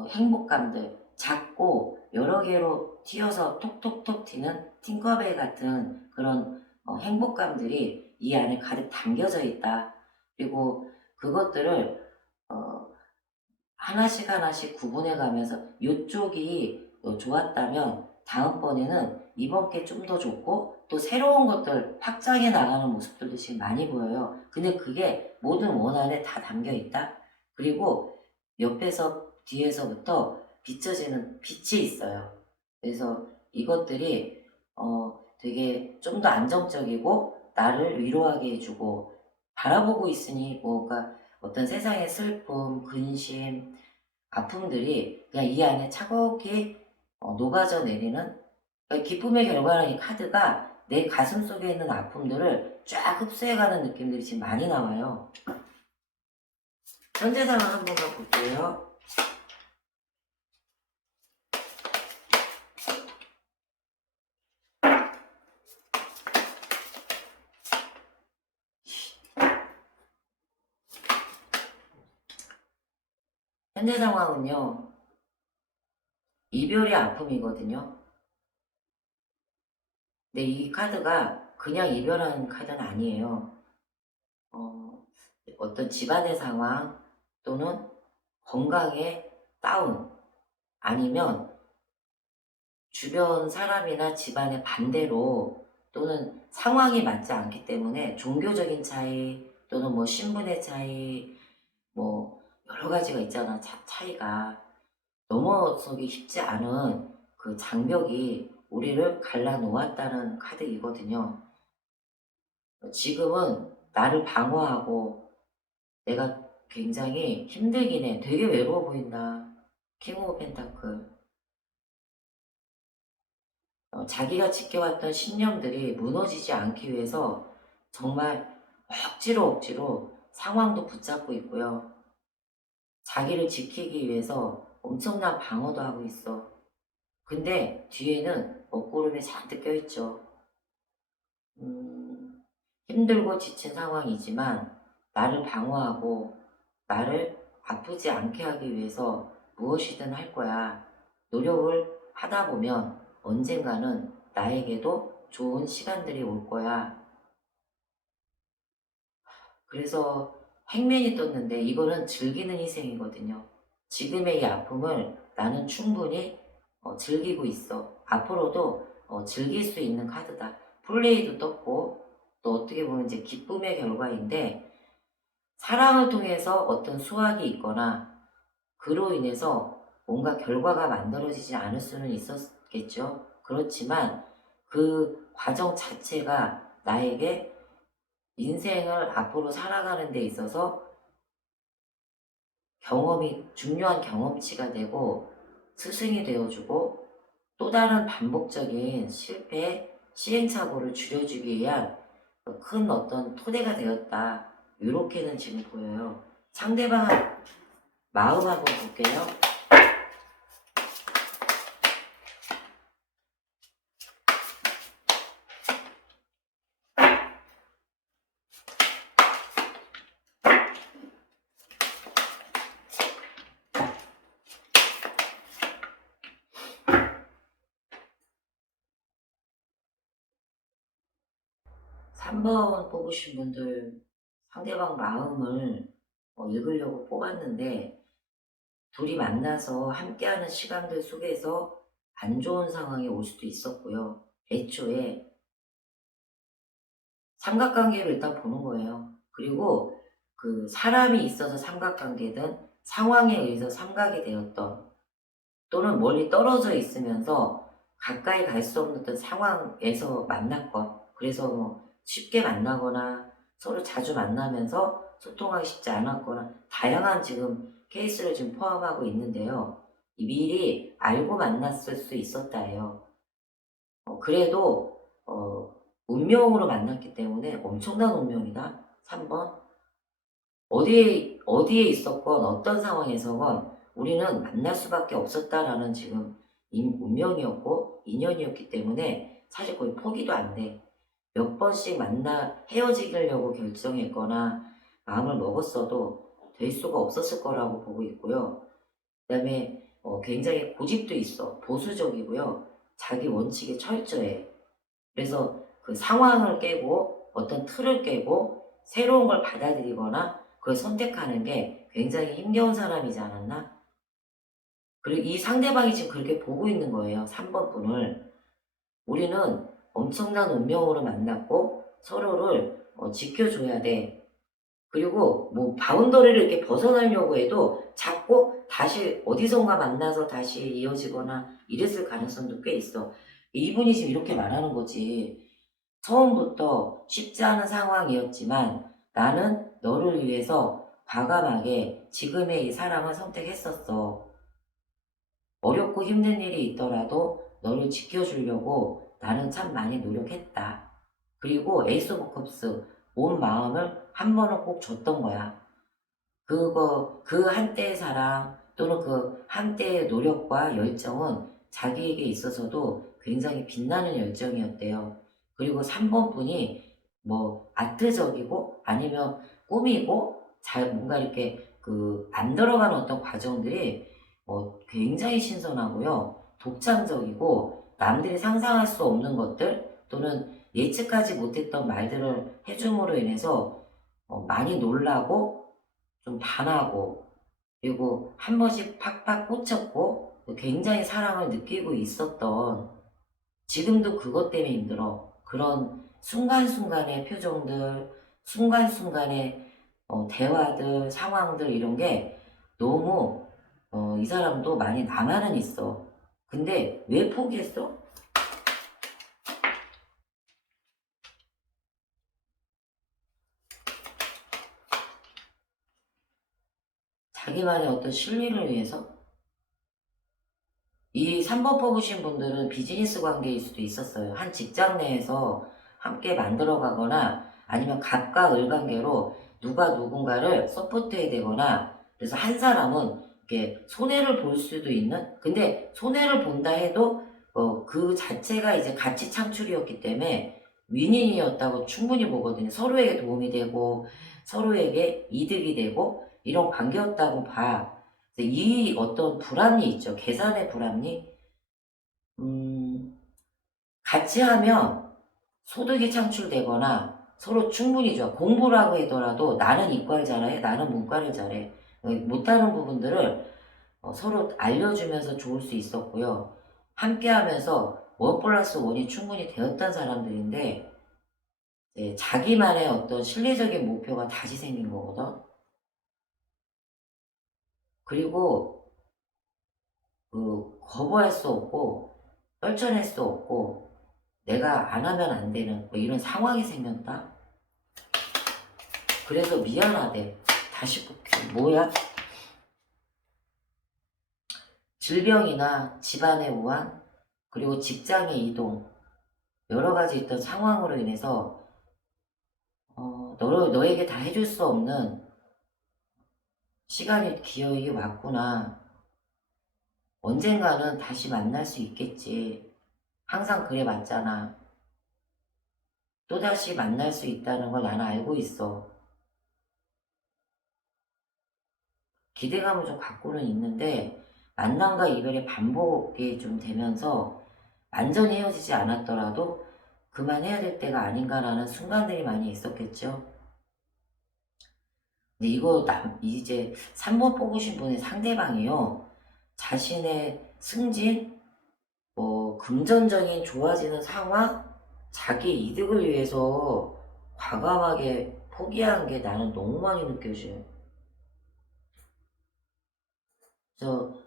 행복감들, 작고 여러 개로 튀어서 톡톡톡 튀는 팅커벨 같은 그런 행복감들이 이 안에 가득 담겨져 있다. 그리고 그것들을 어, 하나씩 하나씩 구분해 가면서 이쪽이 좋았다면 다음번에는 이번 게 좀 더 좋고 또 새로운 것들 확장해 나가는 모습들도 지금 많이 보여요. 근데 그게 모든 원안에 다 담겨 있다. 그리고 옆에서 뒤에서부터 비춰지는 빛이 있어요. 그래서 이것들이 되게 좀 더 안정적이고 나를 위로하게 해주고 바라보고 있으니 뭔가 어떤 세상의 슬픔, 근심, 아픔들이 그냥 이 안에 차곡히 녹아져 내리는, 그러니까 기쁨의 결과라는 이 카드가 내 가슴 속에 있는 아픔들을 쫙 흡수해가는 느낌들이 지금 많이 나와요. 현재 상황 한 번만 볼게요. 현재 상황은요, 이별의 아픔이거든요. 근데 이 카드가 그냥 이별하는 카드는 아니에요. 어떤 집안의 상황 또는 건강의 다운, 아니면 주변 사람이나 집안의 반대로 또는 상황이 맞지 않기 때문에 종교적인 차이 또는 뭐 신분의 차이, 뭐 여러 가지가 있잖아. 차이가 넘어서기 쉽지 않은 그 장벽이 우리를 갈라놓았다는 카드이거든요. 지금은 나를 방어하고 내가 굉장히 힘들긴 해. 되게 외로워 보인다. 킹 오브 펜타클. 자기가 지켜왔던 신념들이 무너지지 않기 위해서 정말 억지로 상황도 붙잡고 있고요. 자기를 지키기 위해서 엄청난 방어도 하고 있어. 근데 뒤에는 먹구름이 잔뜩 껴있죠. 힘들고 지친 상황이지만 나를 방어하고 나를 아프지 않게 하기 위해서 무엇이든 할 거야. 노력을 하다 보면 언젠가는 나에게도 좋은 시간들이 올 거야. 그래서 행맨이 떴는데 이거는 즐기는 희생이거든요. 지금의 이 아픔을 나는 충분히 즐기고 있어. 앞으로도 즐길 수 있는 카드다. 플레이도 떴고 또 어떻게 보면 이제 기쁨의 결과인데, 사랑을 통해서 어떤 수확이 있거나 그로 인해서 뭔가 결과가 만들어지지 않을 수는 있었겠죠. 그렇지만 그 과정 자체가 나에게 인생을 앞으로 살아가는 데 있어서 중요한 경험치가 되고 스승이 되어주고 또 다른 반복적인 실패, 시행착오를 줄여주기 위한 큰 어떤 토대가 되었다. 이렇게는 지금 보여요. 상대방 마음 한번 볼게요. 3번 뽑으신 분들 상대방 마음을 읽으려고 뽑았는데 둘이 만나서 함께하는 시간들 속에서 안 좋은 상황이 올 수도 있었고요. 애초에 삼각관계를 일단 보는 거예요. 그리고 그 사람이 있어서 삼각관계든 상황에 의해서 삼각이 되었던 또는 멀리 떨어져 있으면서 가까이 갈 수 없는 어떤 상황에서 만났건 그래서 뭐 쉽게 만나거나 서로 자주 만나면서 소통하기 쉽지 않았거나 다양한 지금 케이스를 지금 포함하고 있는데요. 미리 알고 만났을 수 있었다예요. 그래도 운명으로 만났기 때문에 엄청난 운명이다. 3번. 어디에 있었건 어떤 상황에서건 우리는 만날 수밖에 없었다라는 지금 운명이었고 인연이었기 때문에 사실 거의 포기도 안 돼. 몇 번씩 헤어지려고 결정했거나 마음을 먹었어도 될 수가 없었을 거라고 보고 있고요. 그 다음에 굉장히 고집도 있어. 보수적이고요. 자기 원칙에 철저해. 그래서 그 상황을 깨고 어떤 틀을 깨고 새로운 걸 받아들이거나 그걸 선택하는 게 굉장히 힘겨운 사람이지 않았나? 그리고 이 상대방이 지금 그렇게 보고 있는 거예요. 3번 분을. 우리는 엄청난 운명으로 만났고 서로를 지켜줘야 돼. 그리고 뭐 바운더리를 이렇게 벗어나려고 해도 자꾸 다시 어디선가 만나서 다시 이어지거나 이랬을 가능성도 꽤 있어. 이분이 지금 이렇게 말하는 거지. 처음부터 쉽지 않은 상황이었지만 나는 너를 위해서 과감하게 지금의 이 사람을 선택했었어. 어렵고 힘든 일이 있더라도 너를 지켜주려고 나는 참 많이 노력했다. 그리고 에이스 오브 컵스 온 마음을 한 번은 꼭 줬던 거야. 그 한때의 사랑 또는 그 한때의 노력과 열정은 자기에게 있어서도 굉장히 빛나는 열정이었대요. 그리고 3번 분이 뭐 아트적이고 아니면 꾸미고 잘 뭔가 이렇게 그 안 들어가는 어떤 과정들이 굉장히 신선하고요. 독창적이고 남들이 상상할 수 없는 것들 또는 예측하지 못했던 말들을 해줌으로 인해서 많이 놀라고 좀 반하고 그리고 한 번씩 팍팍 꽂혔고 굉장히 사랑을 느끼고 있었던 지금도 그것 때문에 힘들어. 그런 순간순간의 표정들, 순간순간의 대화들, 상황들 이런 게 너무 이 사람도 많이 남아는 있어. 근데 왜 포기했어? 자기만의 어떤 실리를 위해서? 이 3번 뽑으신 분들은 비즈니스 관계일 수도 있었어요. 한 직장 내에서 함께 만들어 가거나 아니면 갑과 을 관계로 누가 누군가를 서포트해야 되거나 그래서 한 사람은 이렇게 손해를 볼 수도 있는 근데 손해를 본다 해도 그 자체가 이제 가치 창출이었기 때문에 윈윈이었다고 충분히 보거든요. 서로에게 도움이 되고 서로에게 이득이 되고 이런 관계였다고 봐. 이 어떤 불합리 있죠. 계산의 불합리. 음, 같이 하면 소득이 창출되거나 서로 충분히 좋아. 공부라고 하더라도 나는 이과를 잘해, 나는 문과를 잘해. 못하는 부분들을 서로 알려주면서 좋을 수 있었고요. 함께 하면서 원 플러스 원이 충분히 되었던 사람들인데 자기만의 어떤 실리적인 목표가 다시 생긴 거거든. 그리고 거부할 수 없고 떨쳐낼 수 없고 내가 안 하면 안 되는 뭐 이런 상황이 생겼다. 그래서 미안하대. 다시 볼게. 뭐야? 질병이나 집안의 우환, 그리고 직장의 이동, 여러 가지 있던 상황으로 인해서 너에게 다 해줄 수 없는 시간이 기어이 왔구나. 언젠가는 다시 만날 수 있겠지. 항상 그래 왔잖아. 또다시 만날 수 있다는 걸 나는 알고 있어. 기대감을 좀 갖고는 있는데 만남과 이별의 반복이 좀 되면서 완전히 헤어지지 않았더라도 그만해야 될 때가 아닌가라는 순간들이 많이 있었겠죠. 근데 이거 이제 3번 뽑으신 분의 상대방이요. 자신의 승진, 금전적인 좋아지는 상황, 자기 이득을 위해서 과감하게 포기한 게 나는 너무 많이 느껴져요. 그래서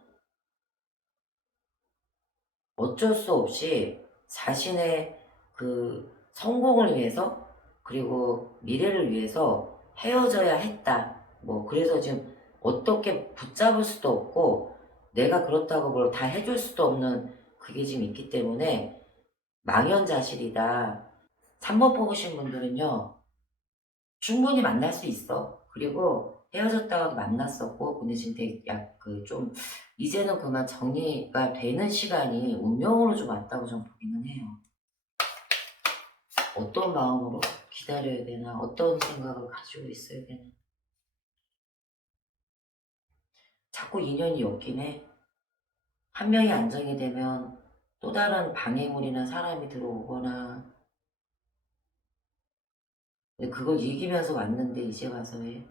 어쩔 수 없이 자신의 그 성공을 위해서 그리고 미래를 위해서 헤어져야 했다. 그래서 지금 어떻게 붙잡을 수도 없고 내가 그렇다고 뭘 다 해줄 수도 없는 그게 지금 있기 때문에 망연자실이다. 3번 뽑으신 분들은요, 충분히 만날 수 있어. 그리고 헤어졌다가도 만났었고, 근데 지금 되게 이제는 그만 정리가 되는 시간이 운명으로 좀 왔다고 좀 보기는 해요. 어떤 마음으로 기다려야 되나, 어떤 생각을 가지고 있어야 되나. 자꾸 인연이 엮이네. 한 명이 안정이 되면 또 다른 방해물이나 사람이 들어오거나, 근데 그걸 이기면서 왔는데 이제 와서 왜.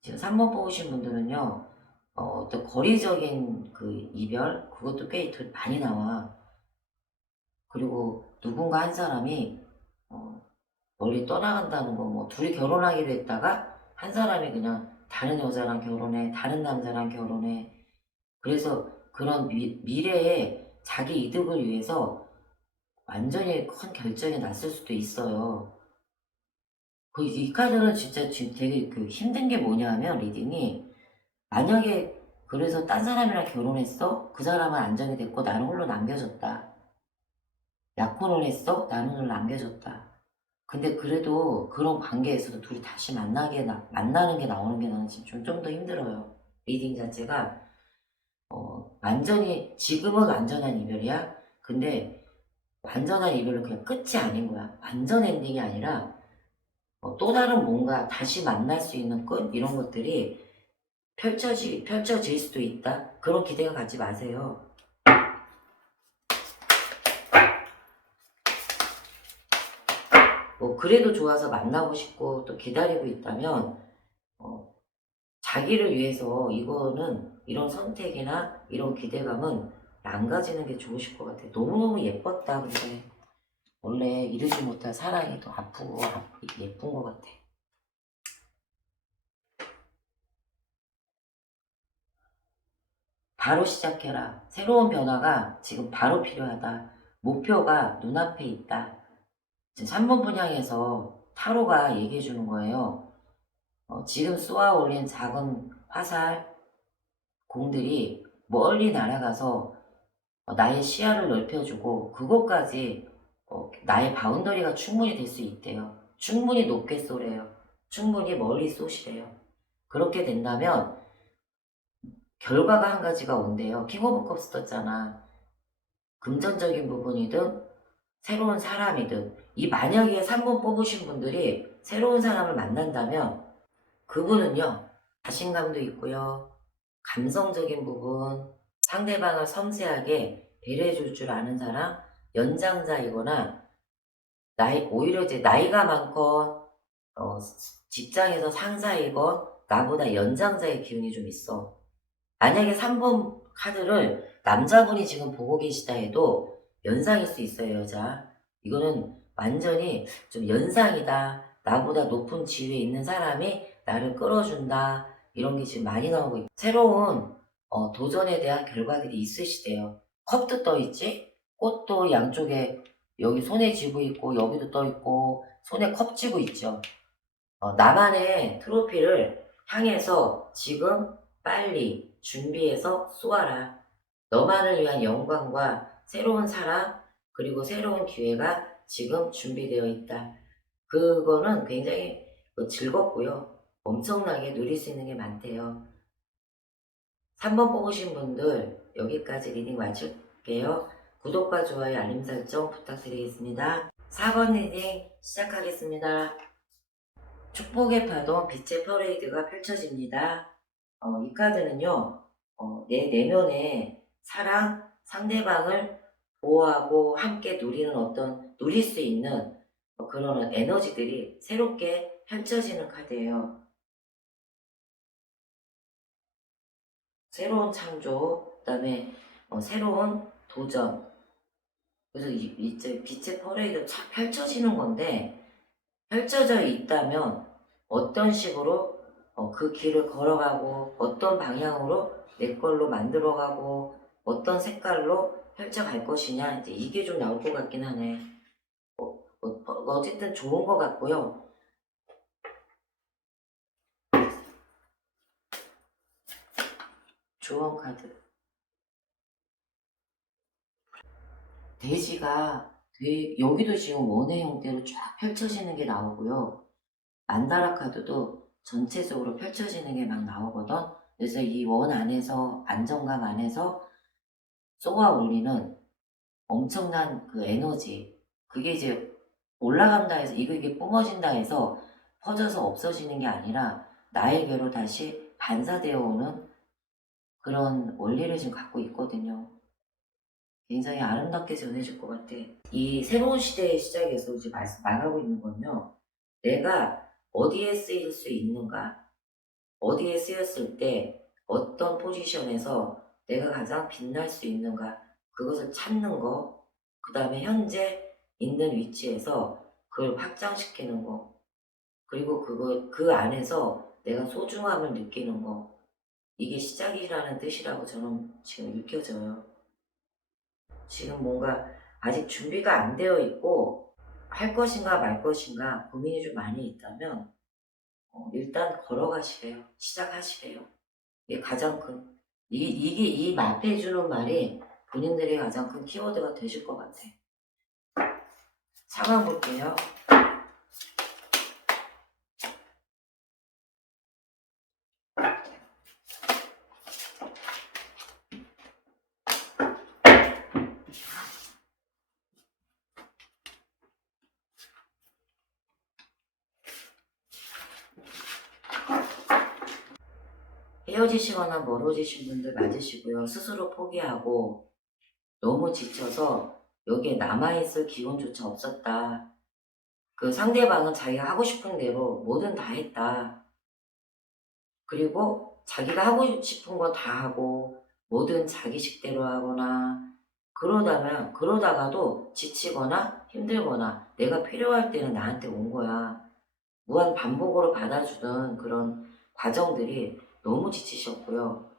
지금 3번 뽑으신 분들은요, 어떤 거리적인 그 이별, 그것도 꽤 많이 나와. 그리고 누군가 한 사람이, 멀리 떠나간다는 거, 둘이 결혼하기로 했다가, 한 사람이 그냥 다른 여자랑 결혼해, 다른 남자랑 결혼해. 그래서 그런 미래에 자기 이득을 위해서 완전히 큰 결정이 났을 수도 있어요. 이 카드는 진짜 지금 되게 힘든 게 뭐냐면, 리딩이, 만약에 그래서 딴 사람이랑 결혼했어? 그 사람은 안정이 됐고 나는 홀로 남겨졌다. 약혼을 했어? 나는 홀로 남겨졌다. 근데 그래도 그런 관계에서도 둘이 다시 만나는 게 나오는 게 나는 지금 좀 더 힘들어요. 리딩 자체가 완전히 지금은 완전한 이별이야. 근데 완전한 이별은 그냥 끝이 아닌 거야. 완전 엔딩이 아니라 또 다른 뭔가 다시 만날 수 있는 끝 이런 것들이 펼쳐질 수도 있다. 그런 기대가 갖지 마세요. 그래도 좋아서 만나고 싶고 또 기다리고 있다면 자기를 위해서 이런 선택이나 이런 기대감은 안 가지는 게 좋으실 것 같아요. 너무너무 예뻤다. 근데 원래 이루지 못한 사랑이 더 아프고 예쁜 것 같아. 바로 시작해라. 새로운 변화가 지금 바로 필요하다. 목표가 눈앞에 있다. 지금 3번 분양에서 타로가 얘기해 주는 거예요. 지금 쏘아 올린 작은 화살, 공들이 멀리 날아가서 나의 시야를 넓혀주고 그것까지 나의 바운더리가 충분히 될 수 있대요. 충분히 높게 쏘래요. 충분히 멀리 쏘시래요. 그렇게 된다면 결과가 한 가지가 온대요. 킹 오브 컵스 떴잖아. 금전적인 부분이든 새로운 사람이든 만약에 3번 뽑으신 분들이 새로운 사람을 만난다면 그분은요, 자신감도 있고요, 감성적인 부분, 상대방을 섬세하게 배려해 줄 줄 아는 사람, 연장자이거나 오히려 이제 나이가 많건 직장에서 상사이건 나보다 연장자의 기운이 좀 있어. 만약에 3번 카드를 남자분이 지금 보고 계시다 해도 연상일 수 있어요, 여자. 이거는 완전히 좀 연상이다. 나보다 높은 지위에 있는 사람이 나를 끌어준다. 이런 게 지금 많이 나오고 있고. 새로운 도전에 대한 결과들이 있으시대요. 컵도 떠있지? 꽃도 양쪽에 여기 손에 쥐고 있고 여기도 떠있고 손에 컵 쥐고 있죠. 나만의 트로피를 향해서 지금 빨리 준비해서 쏘아라. 너만을 위한 영광과 새로운 사랑 그리고 새로운 기회가 지금 준비되어 있다. 그거는 굉장히 즐겁고요. 엄청나게 누릴 수 있는 게 많대요. 3번 뽑으신 분들 여기까지 리딩 마칠게요. 구독과 좋아요 알림 설정 부탁드리겠습니다. 4번 리딩 시작하겠습니다. 축복의 파도 빛의 퍼레이드가 펼쳐집니다. 이 카드는요. 내 내면에 사랑, 상대방을 보호하고 함께 누릴 수 있는 그런 에너지들이 새롭게 펼쳐지는 카드예요. 새로운 창조, 그 다음에 새로운 도전. 그래서 이제 빛의 퍼레이드 착 펼쳐지는 건데, 펼쳐져 있다면 어떤 식으로 그 길을 걸어가고 어떤 방향으로 내 걸로 만들어가고 어떤 색깔로 펼쳐갈 것이냐 이제 이게 좀 나올 것 같긴 하네. 어쨌든 좋은 것 같고요. 좋은 카드. 돼지가 여기도 지금 원의 형태로 쫙 펼쳐지는 게 나오고요. 만다라 카드도 전체적으로 펼쳐지는 게 막 나오거든. 그래서 이 원 안에서 안정감 안에서 쏘아 올리는 엄청난 그 에너지 그게 이제 올라간다 해서 이게 뿜어진다 해서 퍼져서 없어지는 게 아니라 나에게로 다시 반사되어 오는 그런 원리를 지금 갖고 있거든요. 굉장히 아름답게 전해질 것 같아. 이 새로운 시대의 시작에서 이제 말하고 있는 건요. 내가 어디에 쓰일 수 있는가, 어디에 쓰였을 때 어떤 포지션에서 내가 가장 빛날 수 있는가, 그것을 찾는 거, 그 다음에 현재 있는 위치에서 그걸 확장시키는 거, 그리고 그 안에서 내가 소중함을 느끼는 거, 이게 시작이라는 뜻이라고 저는 지금 느껴져요. 지금 뭔가 아직 준비가 안 되어 있고 할 것인가 말 것인가 고민이 좀 많이 있다면 일단 걸어가시래요. 시작하시래요. 이게 가장 큰 이게 이 마패해주는 말이 본인들의 가장 큰 키워드가 되실 것 같아. 상황 볼게요. 헤어지시거나 멀어지신 분들 맞으시고요. 스스로 포기하고 너무 지쳐서 여기에 남아있을 기운조차 없었다. 그 상대방은 자기가 하고 싶은 대로 뭐든 다 했다. 그리고 자기가 하고 싶은 거 다 하고 뭐든 자기 식대로 하거나 그러다가도 지치거나 힘들거나 내가 필요할 때는 나한테 온 거야. 무한 반복으로 받아주던 그런 과정들이 너무 지치셨고요.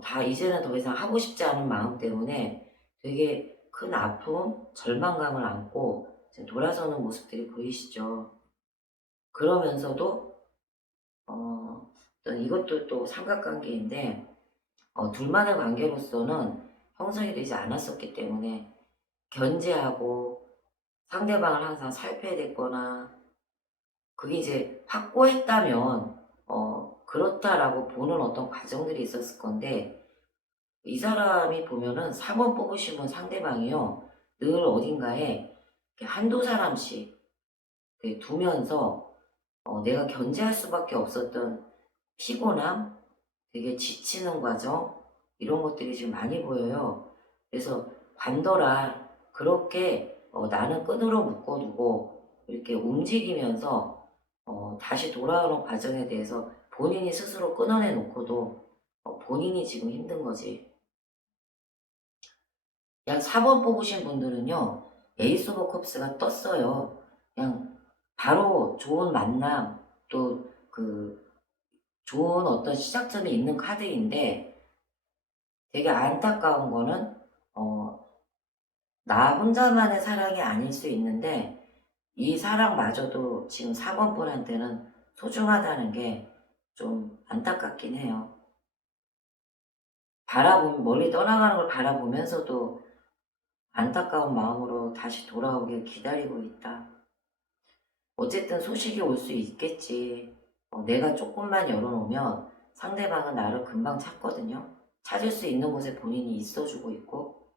다 이제는 더 이상 하고 싶지 않은 마음 때문에 되게 큰 아픔, 절망감을 안고 지금 돌아서는 모습들이 보이시죠. 그러면서도 이것도 또 삼각관계인데 둘만의 관계로서는 형성이 되지 않았었기 때문에 견제하고 상대방을 항상 살펴야됐거나 그게 이제 확고했다면 그렇다라고 보는 어떤 과정들이 있었을 건데 이 사람이 보면은 4번 뽑으시면 상대방이요 늘 어딘가에 한두 사람씩 두면서 내가 견제할 수밖에 없었던 피곤함, 되게 지치는 과정 이런 것들이 지금 많이 보여요. 그래서 관둬라. 그렇게 나는 끈으로 묶어두고 이렇게 움직이면서 다시 돌아오는 과정에 대해서 본인이 스스로 끊어내 놓고도 본인이 지금 힘든 거지. 그냥 4번 뽑으신 분들은요. 에이스 오브 컵스가 떴어요. 그냥 바로 좋은 만남 또 그 좋은 어떤 시작점이 있는 카드인데 되게 안타까운 거는 나 혼자만의 사랑이 아닐 수 있는데 이 사랑마저도 지금 4번 분한테는 소중하다는 게 좀 안타깝긴 해요. 멀리 떠나가는 걸 바라보면서도 안타까운 마음으로 다시 돌아오길 기다리고 있다. 어쨌든 소식이 올 수 있겠지. 내가 조금만 열어놓으면 상대방은 나를 금방 찾거든요. 찾을 수 있는 곳에 본인이 있어주고 있고,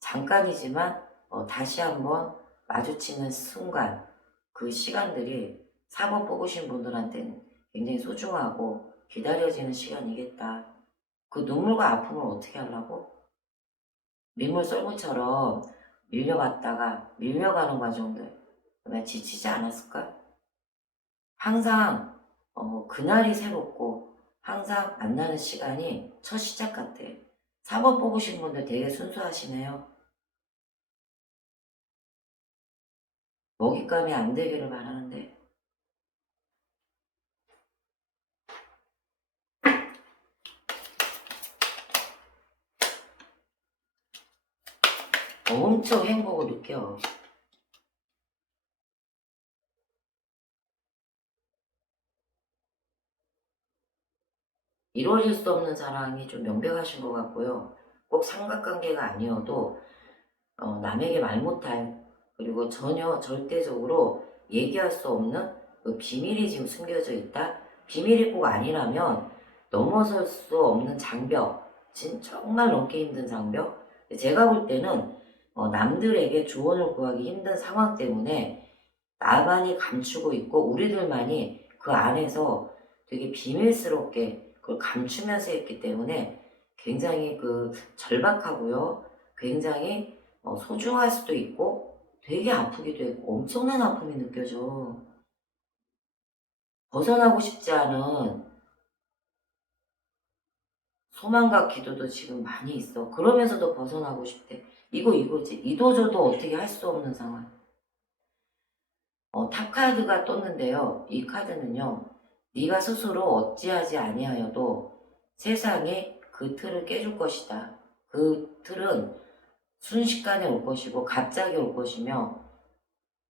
잠깐이지만 다시 한번 마주치는 순간, 그 시간들이 4번 뽑으신 분들한테는 굉장히 소중하고 기다려지는 시간이겠다. 그 눈물과 아픔을 어떻게 하려고? 민물 썰물처럼 밀려갔다가 밀려가는 과정들, 그러면 지치지 않았을까? 항상 그날이 새롭고 항상 만나는 시간이 첫 시작 같아. 4번 뽑으신 분들 되게 순수하시네요. 먹잇감이 안 되기를 바라는데 엄청 행복을 느껴. 이루어질 수 없는 사랑이 좀 명백하신 것 같고요. 꼭 삼각관계가 아니어도 남에게 말 못할, 그리고 전혀 절대적으로 얘기할 수 없는 그 비밀이 지금 숨겨져 있다. 비밀이 꼭 아니라면 넘어설 수 없는 장벽, 정말 넘기 힘든 장벽. 제가 볼 때는 남들에게 조언을 구하기 힘든 상황 때문에 나만이 감추고 있고 우리들만이 그 안에서 되게 비밀스럽게 그걸 감추면서 했기 때문에 굉장히 그 절박하고요. 굉장히 소중할 수도 있고 되게 아프기도 했고 엄청난 아픔이 느껴져. 벗어나고 싶지 않은 소망과 기도도 지금 많이 있어. 그러면서도 벗어나고 싶대. 이거지. 이도저도 어떻게 할 수 없는 상황. 탑 카드가 떴는데요. 이 카드는요. 네가 스스로 어찌하지 아니하여도 세상에 그 틀을 깨줄 것이다. 그 틀은 순식간에 올 것이고 갑자기 올 것이며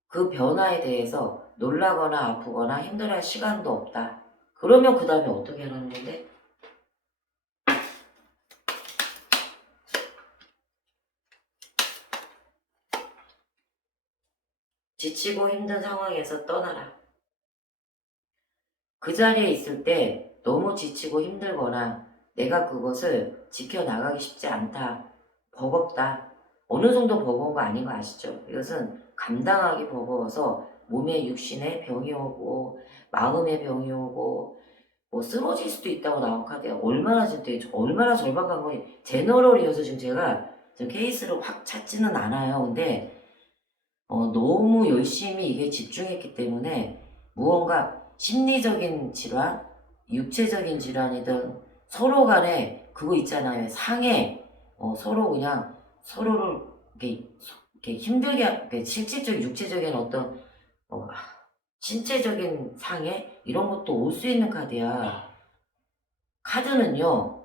그 변화에 대해서 놀라거나 아프거나 힘들어할 시간도 없다. 그러면 그 다음에 어떻게 하라는 건데? 지치고 힘든 상황에서 떠나라. 그 자리에 있을 때 너무 지치고 힘들거나 내가 그것을 지켜나가기 쉽지 않다. 버겁다. 어느 정도 버거운 거 아닌 거 아시죠? 이것은 감당하기 버거워서 몸에 육신에 병이 오고 마음에 병이 오고 뭐 쓰러질 수도 있다고 나온 카드야. 얼마나 절박한 거니. 제너럴이어서 지금 제가 지금 케이스를 확 찾지는 않아요. 근데 너무 열심히 이게 집중했기 때문에 무언가 심리적인 질환, 육체적인 질환이든 서로 간에 그거 있잖아요. 상해, 서로 그냥 서로를 이렇게 힘들게, 실질적 육체적인 어떤, 어, 신체적인 상해? 이런 것도 올 수 있는 카드야. 카드는요,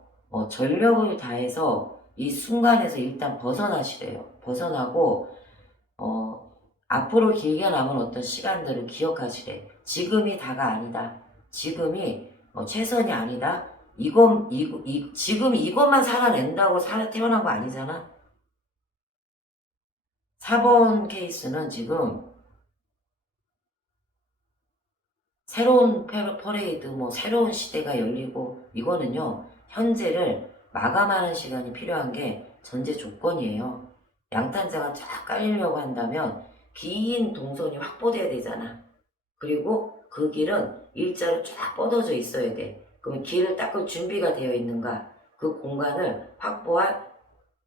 전력을 다해서 이 순간에서 일단 벗어나시래요. 벗어나고, 앞으로 길게 남은 어떤 시간들을 기억하시래. 지금이 다가 아니다. 지금이 최선이 아니다. 지금 이것만 살아낸다고 태어난 거 아니잖아. 4번 케이스는 지금 새로운 퍼레이드, 새로운 시대가 열리고, 이거는요, 현재를 마감하는 시간이 필요한 게 전제 조건이에요. 양탄자가 쫙 깔리려고 한다면, 긴 동선이 확보돼야 되잖아. 그리고 그 길은 일자로 쫙 뻗어져 있어야 돼. 그럼 길을 닦을 준비가 되어 있는가? 그 공간을 확보할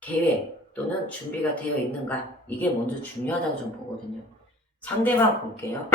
계획 또는 준비가 되어 있는가? 이게 먼저 중요하다고 좀 보거든요. 상대방 볼게요.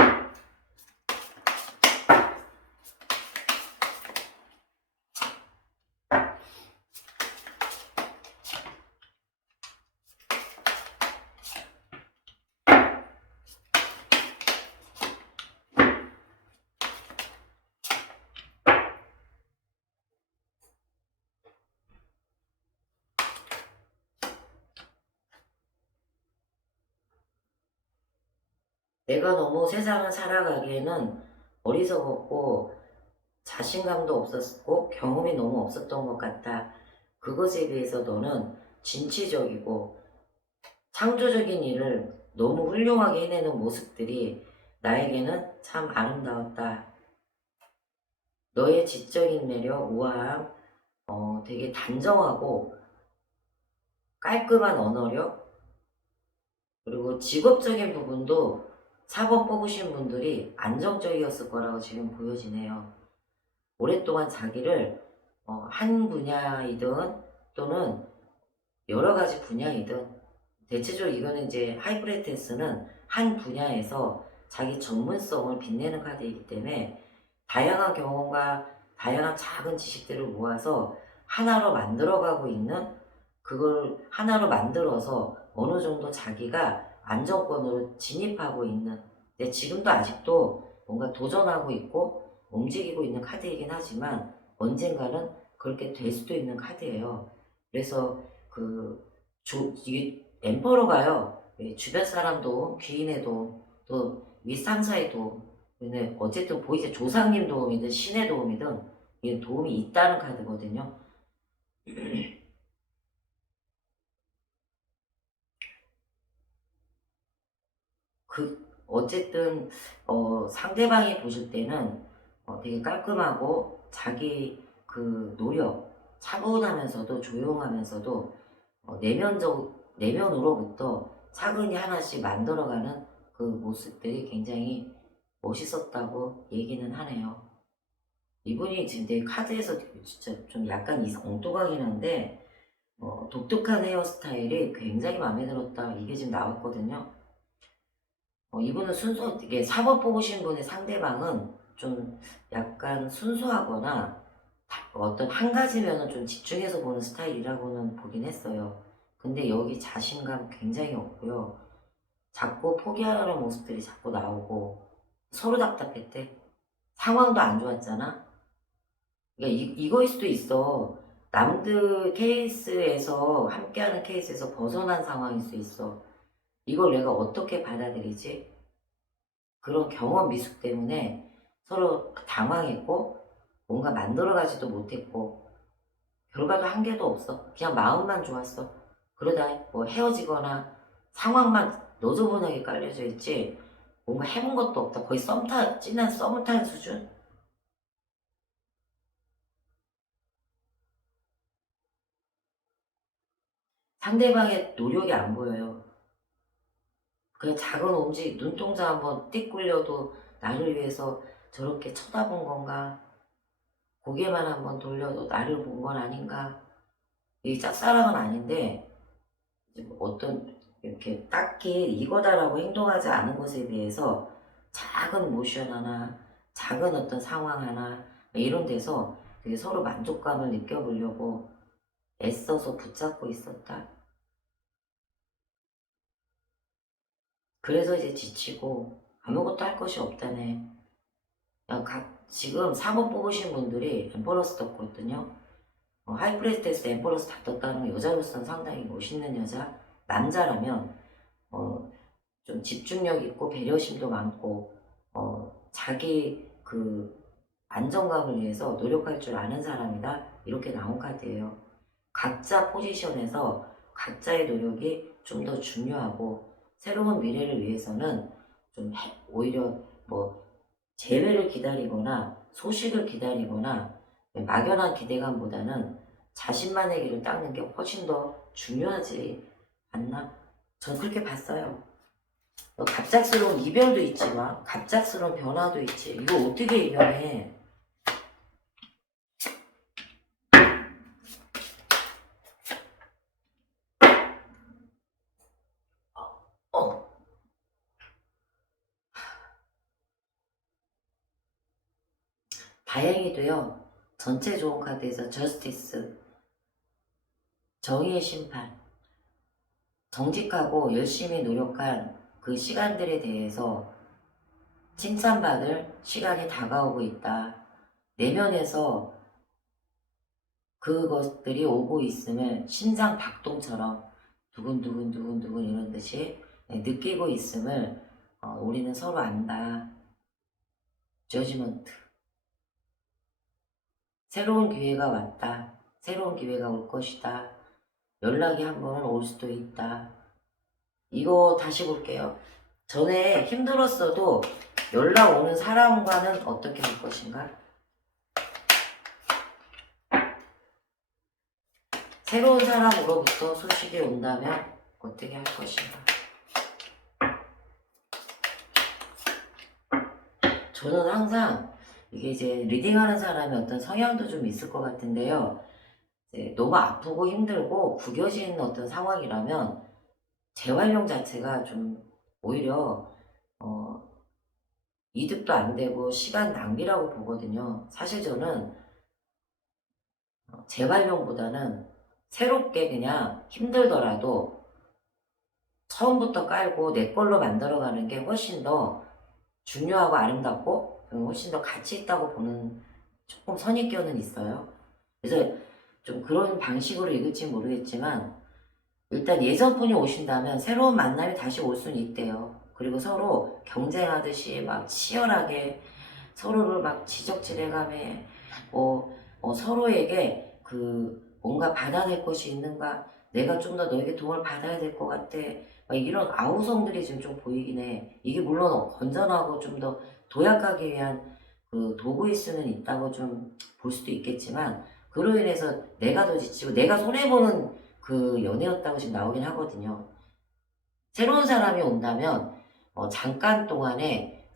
내가 너무 세상을 살아가기에는 어리석었고 자신감도 없었고 경험이 너무 없었던 것 같다. 그것에 비해서 너는 진취적이고 창조적인 일을 너무 훌륭하게 해내는 모습들이 나에게는 참 아름다웠다. 너의 지적인 매력, 우아함, 되게 단정하고 깔끔한 언어력, 그리고 직업적인 부분도 4번 뽑으신 분들이 안정적이었을 거라고 지금 보여지네요. 오랫동안 자기를 한 분야이든 또는 여러 가지 분야이든 대체적으로 이거는 이제 하이브레테스는 한 분야에서 자기 전문성을 빛내는 카드이기 때문에 다양한 경험과 다양한 작은 지식들을 모아서 하나로 만들어가고 있는 그걸 하나로 만들어서 어느 정도 자기가 안정권으로 진입하고 있는 근데 지금도 아직도 뭔가 도전하고 있고 움직이고 있는 카드이긴 하지만 언젠가는 그렇게 될 수도 있는 카드예요. 그래서 이게 엠퍼러가요. 주변 사람도 귀인의 도움, 또 윗상사의 도움, 근데 어쨌든 보이제 조상님 도움이든 신의 도움이든 이 도움이 있다는 카드거든요. 어쨌든 상대방이 보실 때는 되게 깔끔하고 자기 그 노력, 차분하면서도 조용하면서도 내면으로부터 차근히 하나씩 만들어가는 그 모습들이 굉장히 멋있었다고 얘기는 하네요. 이분이 지금 내 카드에서 진짜 좀 약간 엉뚱하긴 한데 독특한 헤어스타일이 굉장히 마음에 들었다 이게 지금 나왔거든요. 이분은 이게 4번 뽑으신 분의 상대방은 좀 약간 순수하거나 어떤 한 가지면은 좀 집중해서 보는 스타일이라고는 보긴 했어요. 근데 여기 자신감 굉장히 없고요. 자꾸 포기하려는 모습들이 자꾸 나오고 서로 답답했대. 상황도 안 좋았잖아. 그러니까 이거일 수도 있어. 남들 케이스에서 함께하는 케이스에서 벗어난 상황일 수 있어. 이걸 내가 어떻게 받아들이지? 그런 경험 미숙 때문에 서로 당황했고 뭔가 만들어가지도 못했고 결과도 한 개도 없어. 그냥 마음만 좋았어. 그러다 뭐 헤어지거나 상황만 너저분하게 깔려져 있지 뭔가 해본 것도 없다. 거의 진한 썸을 탄 수준? 상대방의 노력이 안 보여요. 그냥 작은 눈동자 한번 띡 굴려도 나를 위해서 저렇게 쳐다본 건가? 고개만 한번 돌려도 나를 본 건 아닌가? 이 짝사랑은 아닌데 어떤 이렇게 딱히 이거다라고 행동하지 않은 것에 비해서 작은 모션 하나, 작은 어떤 상황 하나 이런 데서 되게 서로 만족감을 느껴보려고 애써서 붙잡고 있었다. 그래서 이제 지치고 아무것도 할 것이 없다네. 지금 4번 뽑으신 분들이 엠퍼러스 떴거든요. 하이프레스테스 엠퍼러스 다 떴다는 건 여자로서는 상당히 멋있는 여자. 남자라면 어, 좀 집중력 있고 배려심도 많고 자기 그 안정감을 위해서 노력할 줄 아는 사람이다 이렇게 나온 카드예요. 각자 포지션에서 각자의 노력이 좀 더 중요하고 새로운 미래를 위해서는 오히려 뭐 재회를 기다리거나 소식을 기다리거나 막연한 기대감보다는 자신만의 길을 닦는 게 훨씬 더 중요하지 않나? 전 그렇게 봤어요. 갑작스러운 이별도 있지만 갑작스러운 변화도 있지. 이거 어떻게 이겨내? 어, 다행히도요. 전체 좋은 카드에서 저스티스, 정의의 심판, 정직하고 열심히 노력한 그 시간들에 대해서 칭찬받을 시간이 다가오고 있다. 내면에서 그것들이 오고 있음을 심장 박동처럼 두근두근 두근두근 이런 듯이 느끼고 있음을 우리는 서로 안다. 저지먼트. 새로운 기회가 왔다. 새로운 기회가 올 것이다. 연락이 한 번은 올 수도 있다. 이거 다시 볼게요. 전에 힘들었어도 연락 오는 사람과는 어떻게 할 것인가? 새로운 사람으로부터 소식이 온다면 어떻게 할 것인가? 저는 항상 이게 이제 리딩하는 사람의 어떤 성향도 좀 있을 것 같은데요. 이제 너무 아프고 힘들고 구겨진 어떤 상황이라면 재활용 자체가 좀 오히려 이득도 안 되고 시간 낭비라고 보거든요. 사실 저는 재활용보다는 새롭게 그냥 힘들더라도 처음부터 깔고 내 걸로 만들어가는 게 훨씬 더 중요하고 아름답고 훨씬 더 가치 있다고 보는 조금 선입견은 있어요. 그래서 좀 그런 방식으로 읽을지 모르겠지만 일단 예전 분이 오신다면 새로운 만남이 다시 올 수는 있대요. 그리고 서로 경쟁하듯이 막 치열하게 서로를 막 지적질해가며 서로에게 그 뭔가 받아낼 것이 있는가, 내가 좀 더 너에게 도움을 받아야 될 것 같아, 막 이런 아우성들이 지금 좀 보이긴 해. 이게 물론 건전하고 좀 더 도약하기 위한 그 도구일 수는 있다고 좀 볼 수도 있겠지만, 그로 인해서 내가 더 지치고 내가 손해보는 그 연애였다고 지금 나오긴 하거든요. 새로운 사람이 온다면 잠깐 동안에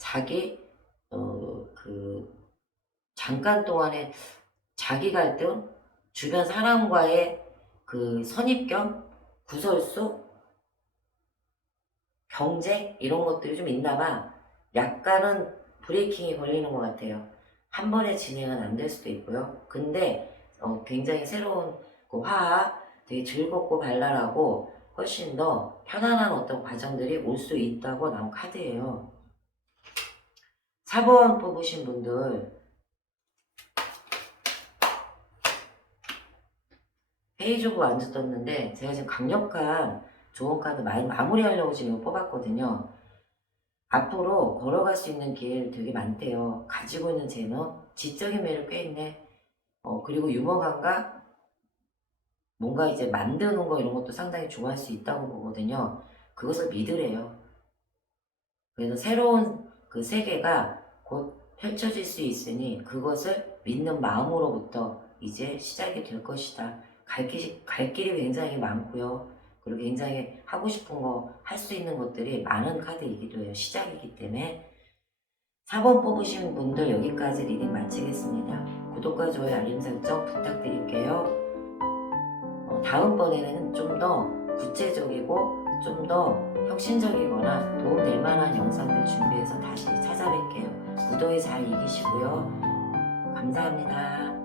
잠깐 동안에 자기 갈등, 주변 사람과의 그 선입견, 구설수, 경쟁 이런 것들이 좀 있나봐. 약간은 브레이킹이 걸리는 것 같아요. 한 번에 진행은 안 될 수도 있고요. 근데 굉장히 새로운 그 화합, 되게 즐겁고 발랄하고 훨씬 더 편안한 어떤 과정들이 올 수 있다고 나온 카드예요. 4번 뽑으신 분들 페이지 오브 완즈 떴는데 제가 지금 강력한 좋은 카드 많이 마무리하려고 지금 뽑았거든요. 앞으로 걸어갈 수 있는 길 되게 많대요. 가지고 있는 재능, 지적인 매력 꽤 있네. 그리고 유머 감각, 뭔가 이제 만드는 거 이런 것도 상당히 좋아할 수 있다고 보거든요. 그것을 믿으래요. 그래서 새로운 그 세계가 곧 펼쳐질 수 있으니 그것을 믿는 마음으로부터 이제 시작이 될 것이다. 갈 길이 굉장히 많고요. 그리고 굉장히 하고 싶은 거, 할 수 있는 것들이 많은 카드이기도 해요. 시작이기 때문에. 4번 뽑으신 분들 여기까지 리딩 마치겠습니다. 구독과 좋아요, 알림 설정 부탁드릴게요. 다음번에는 좀 더 구체적이고 좀 더 혁신적이거나 도움될 만한 영상들 준비해서 다시 찾아뵐게요. 무더위 잘 이기시고요. 감사합니다.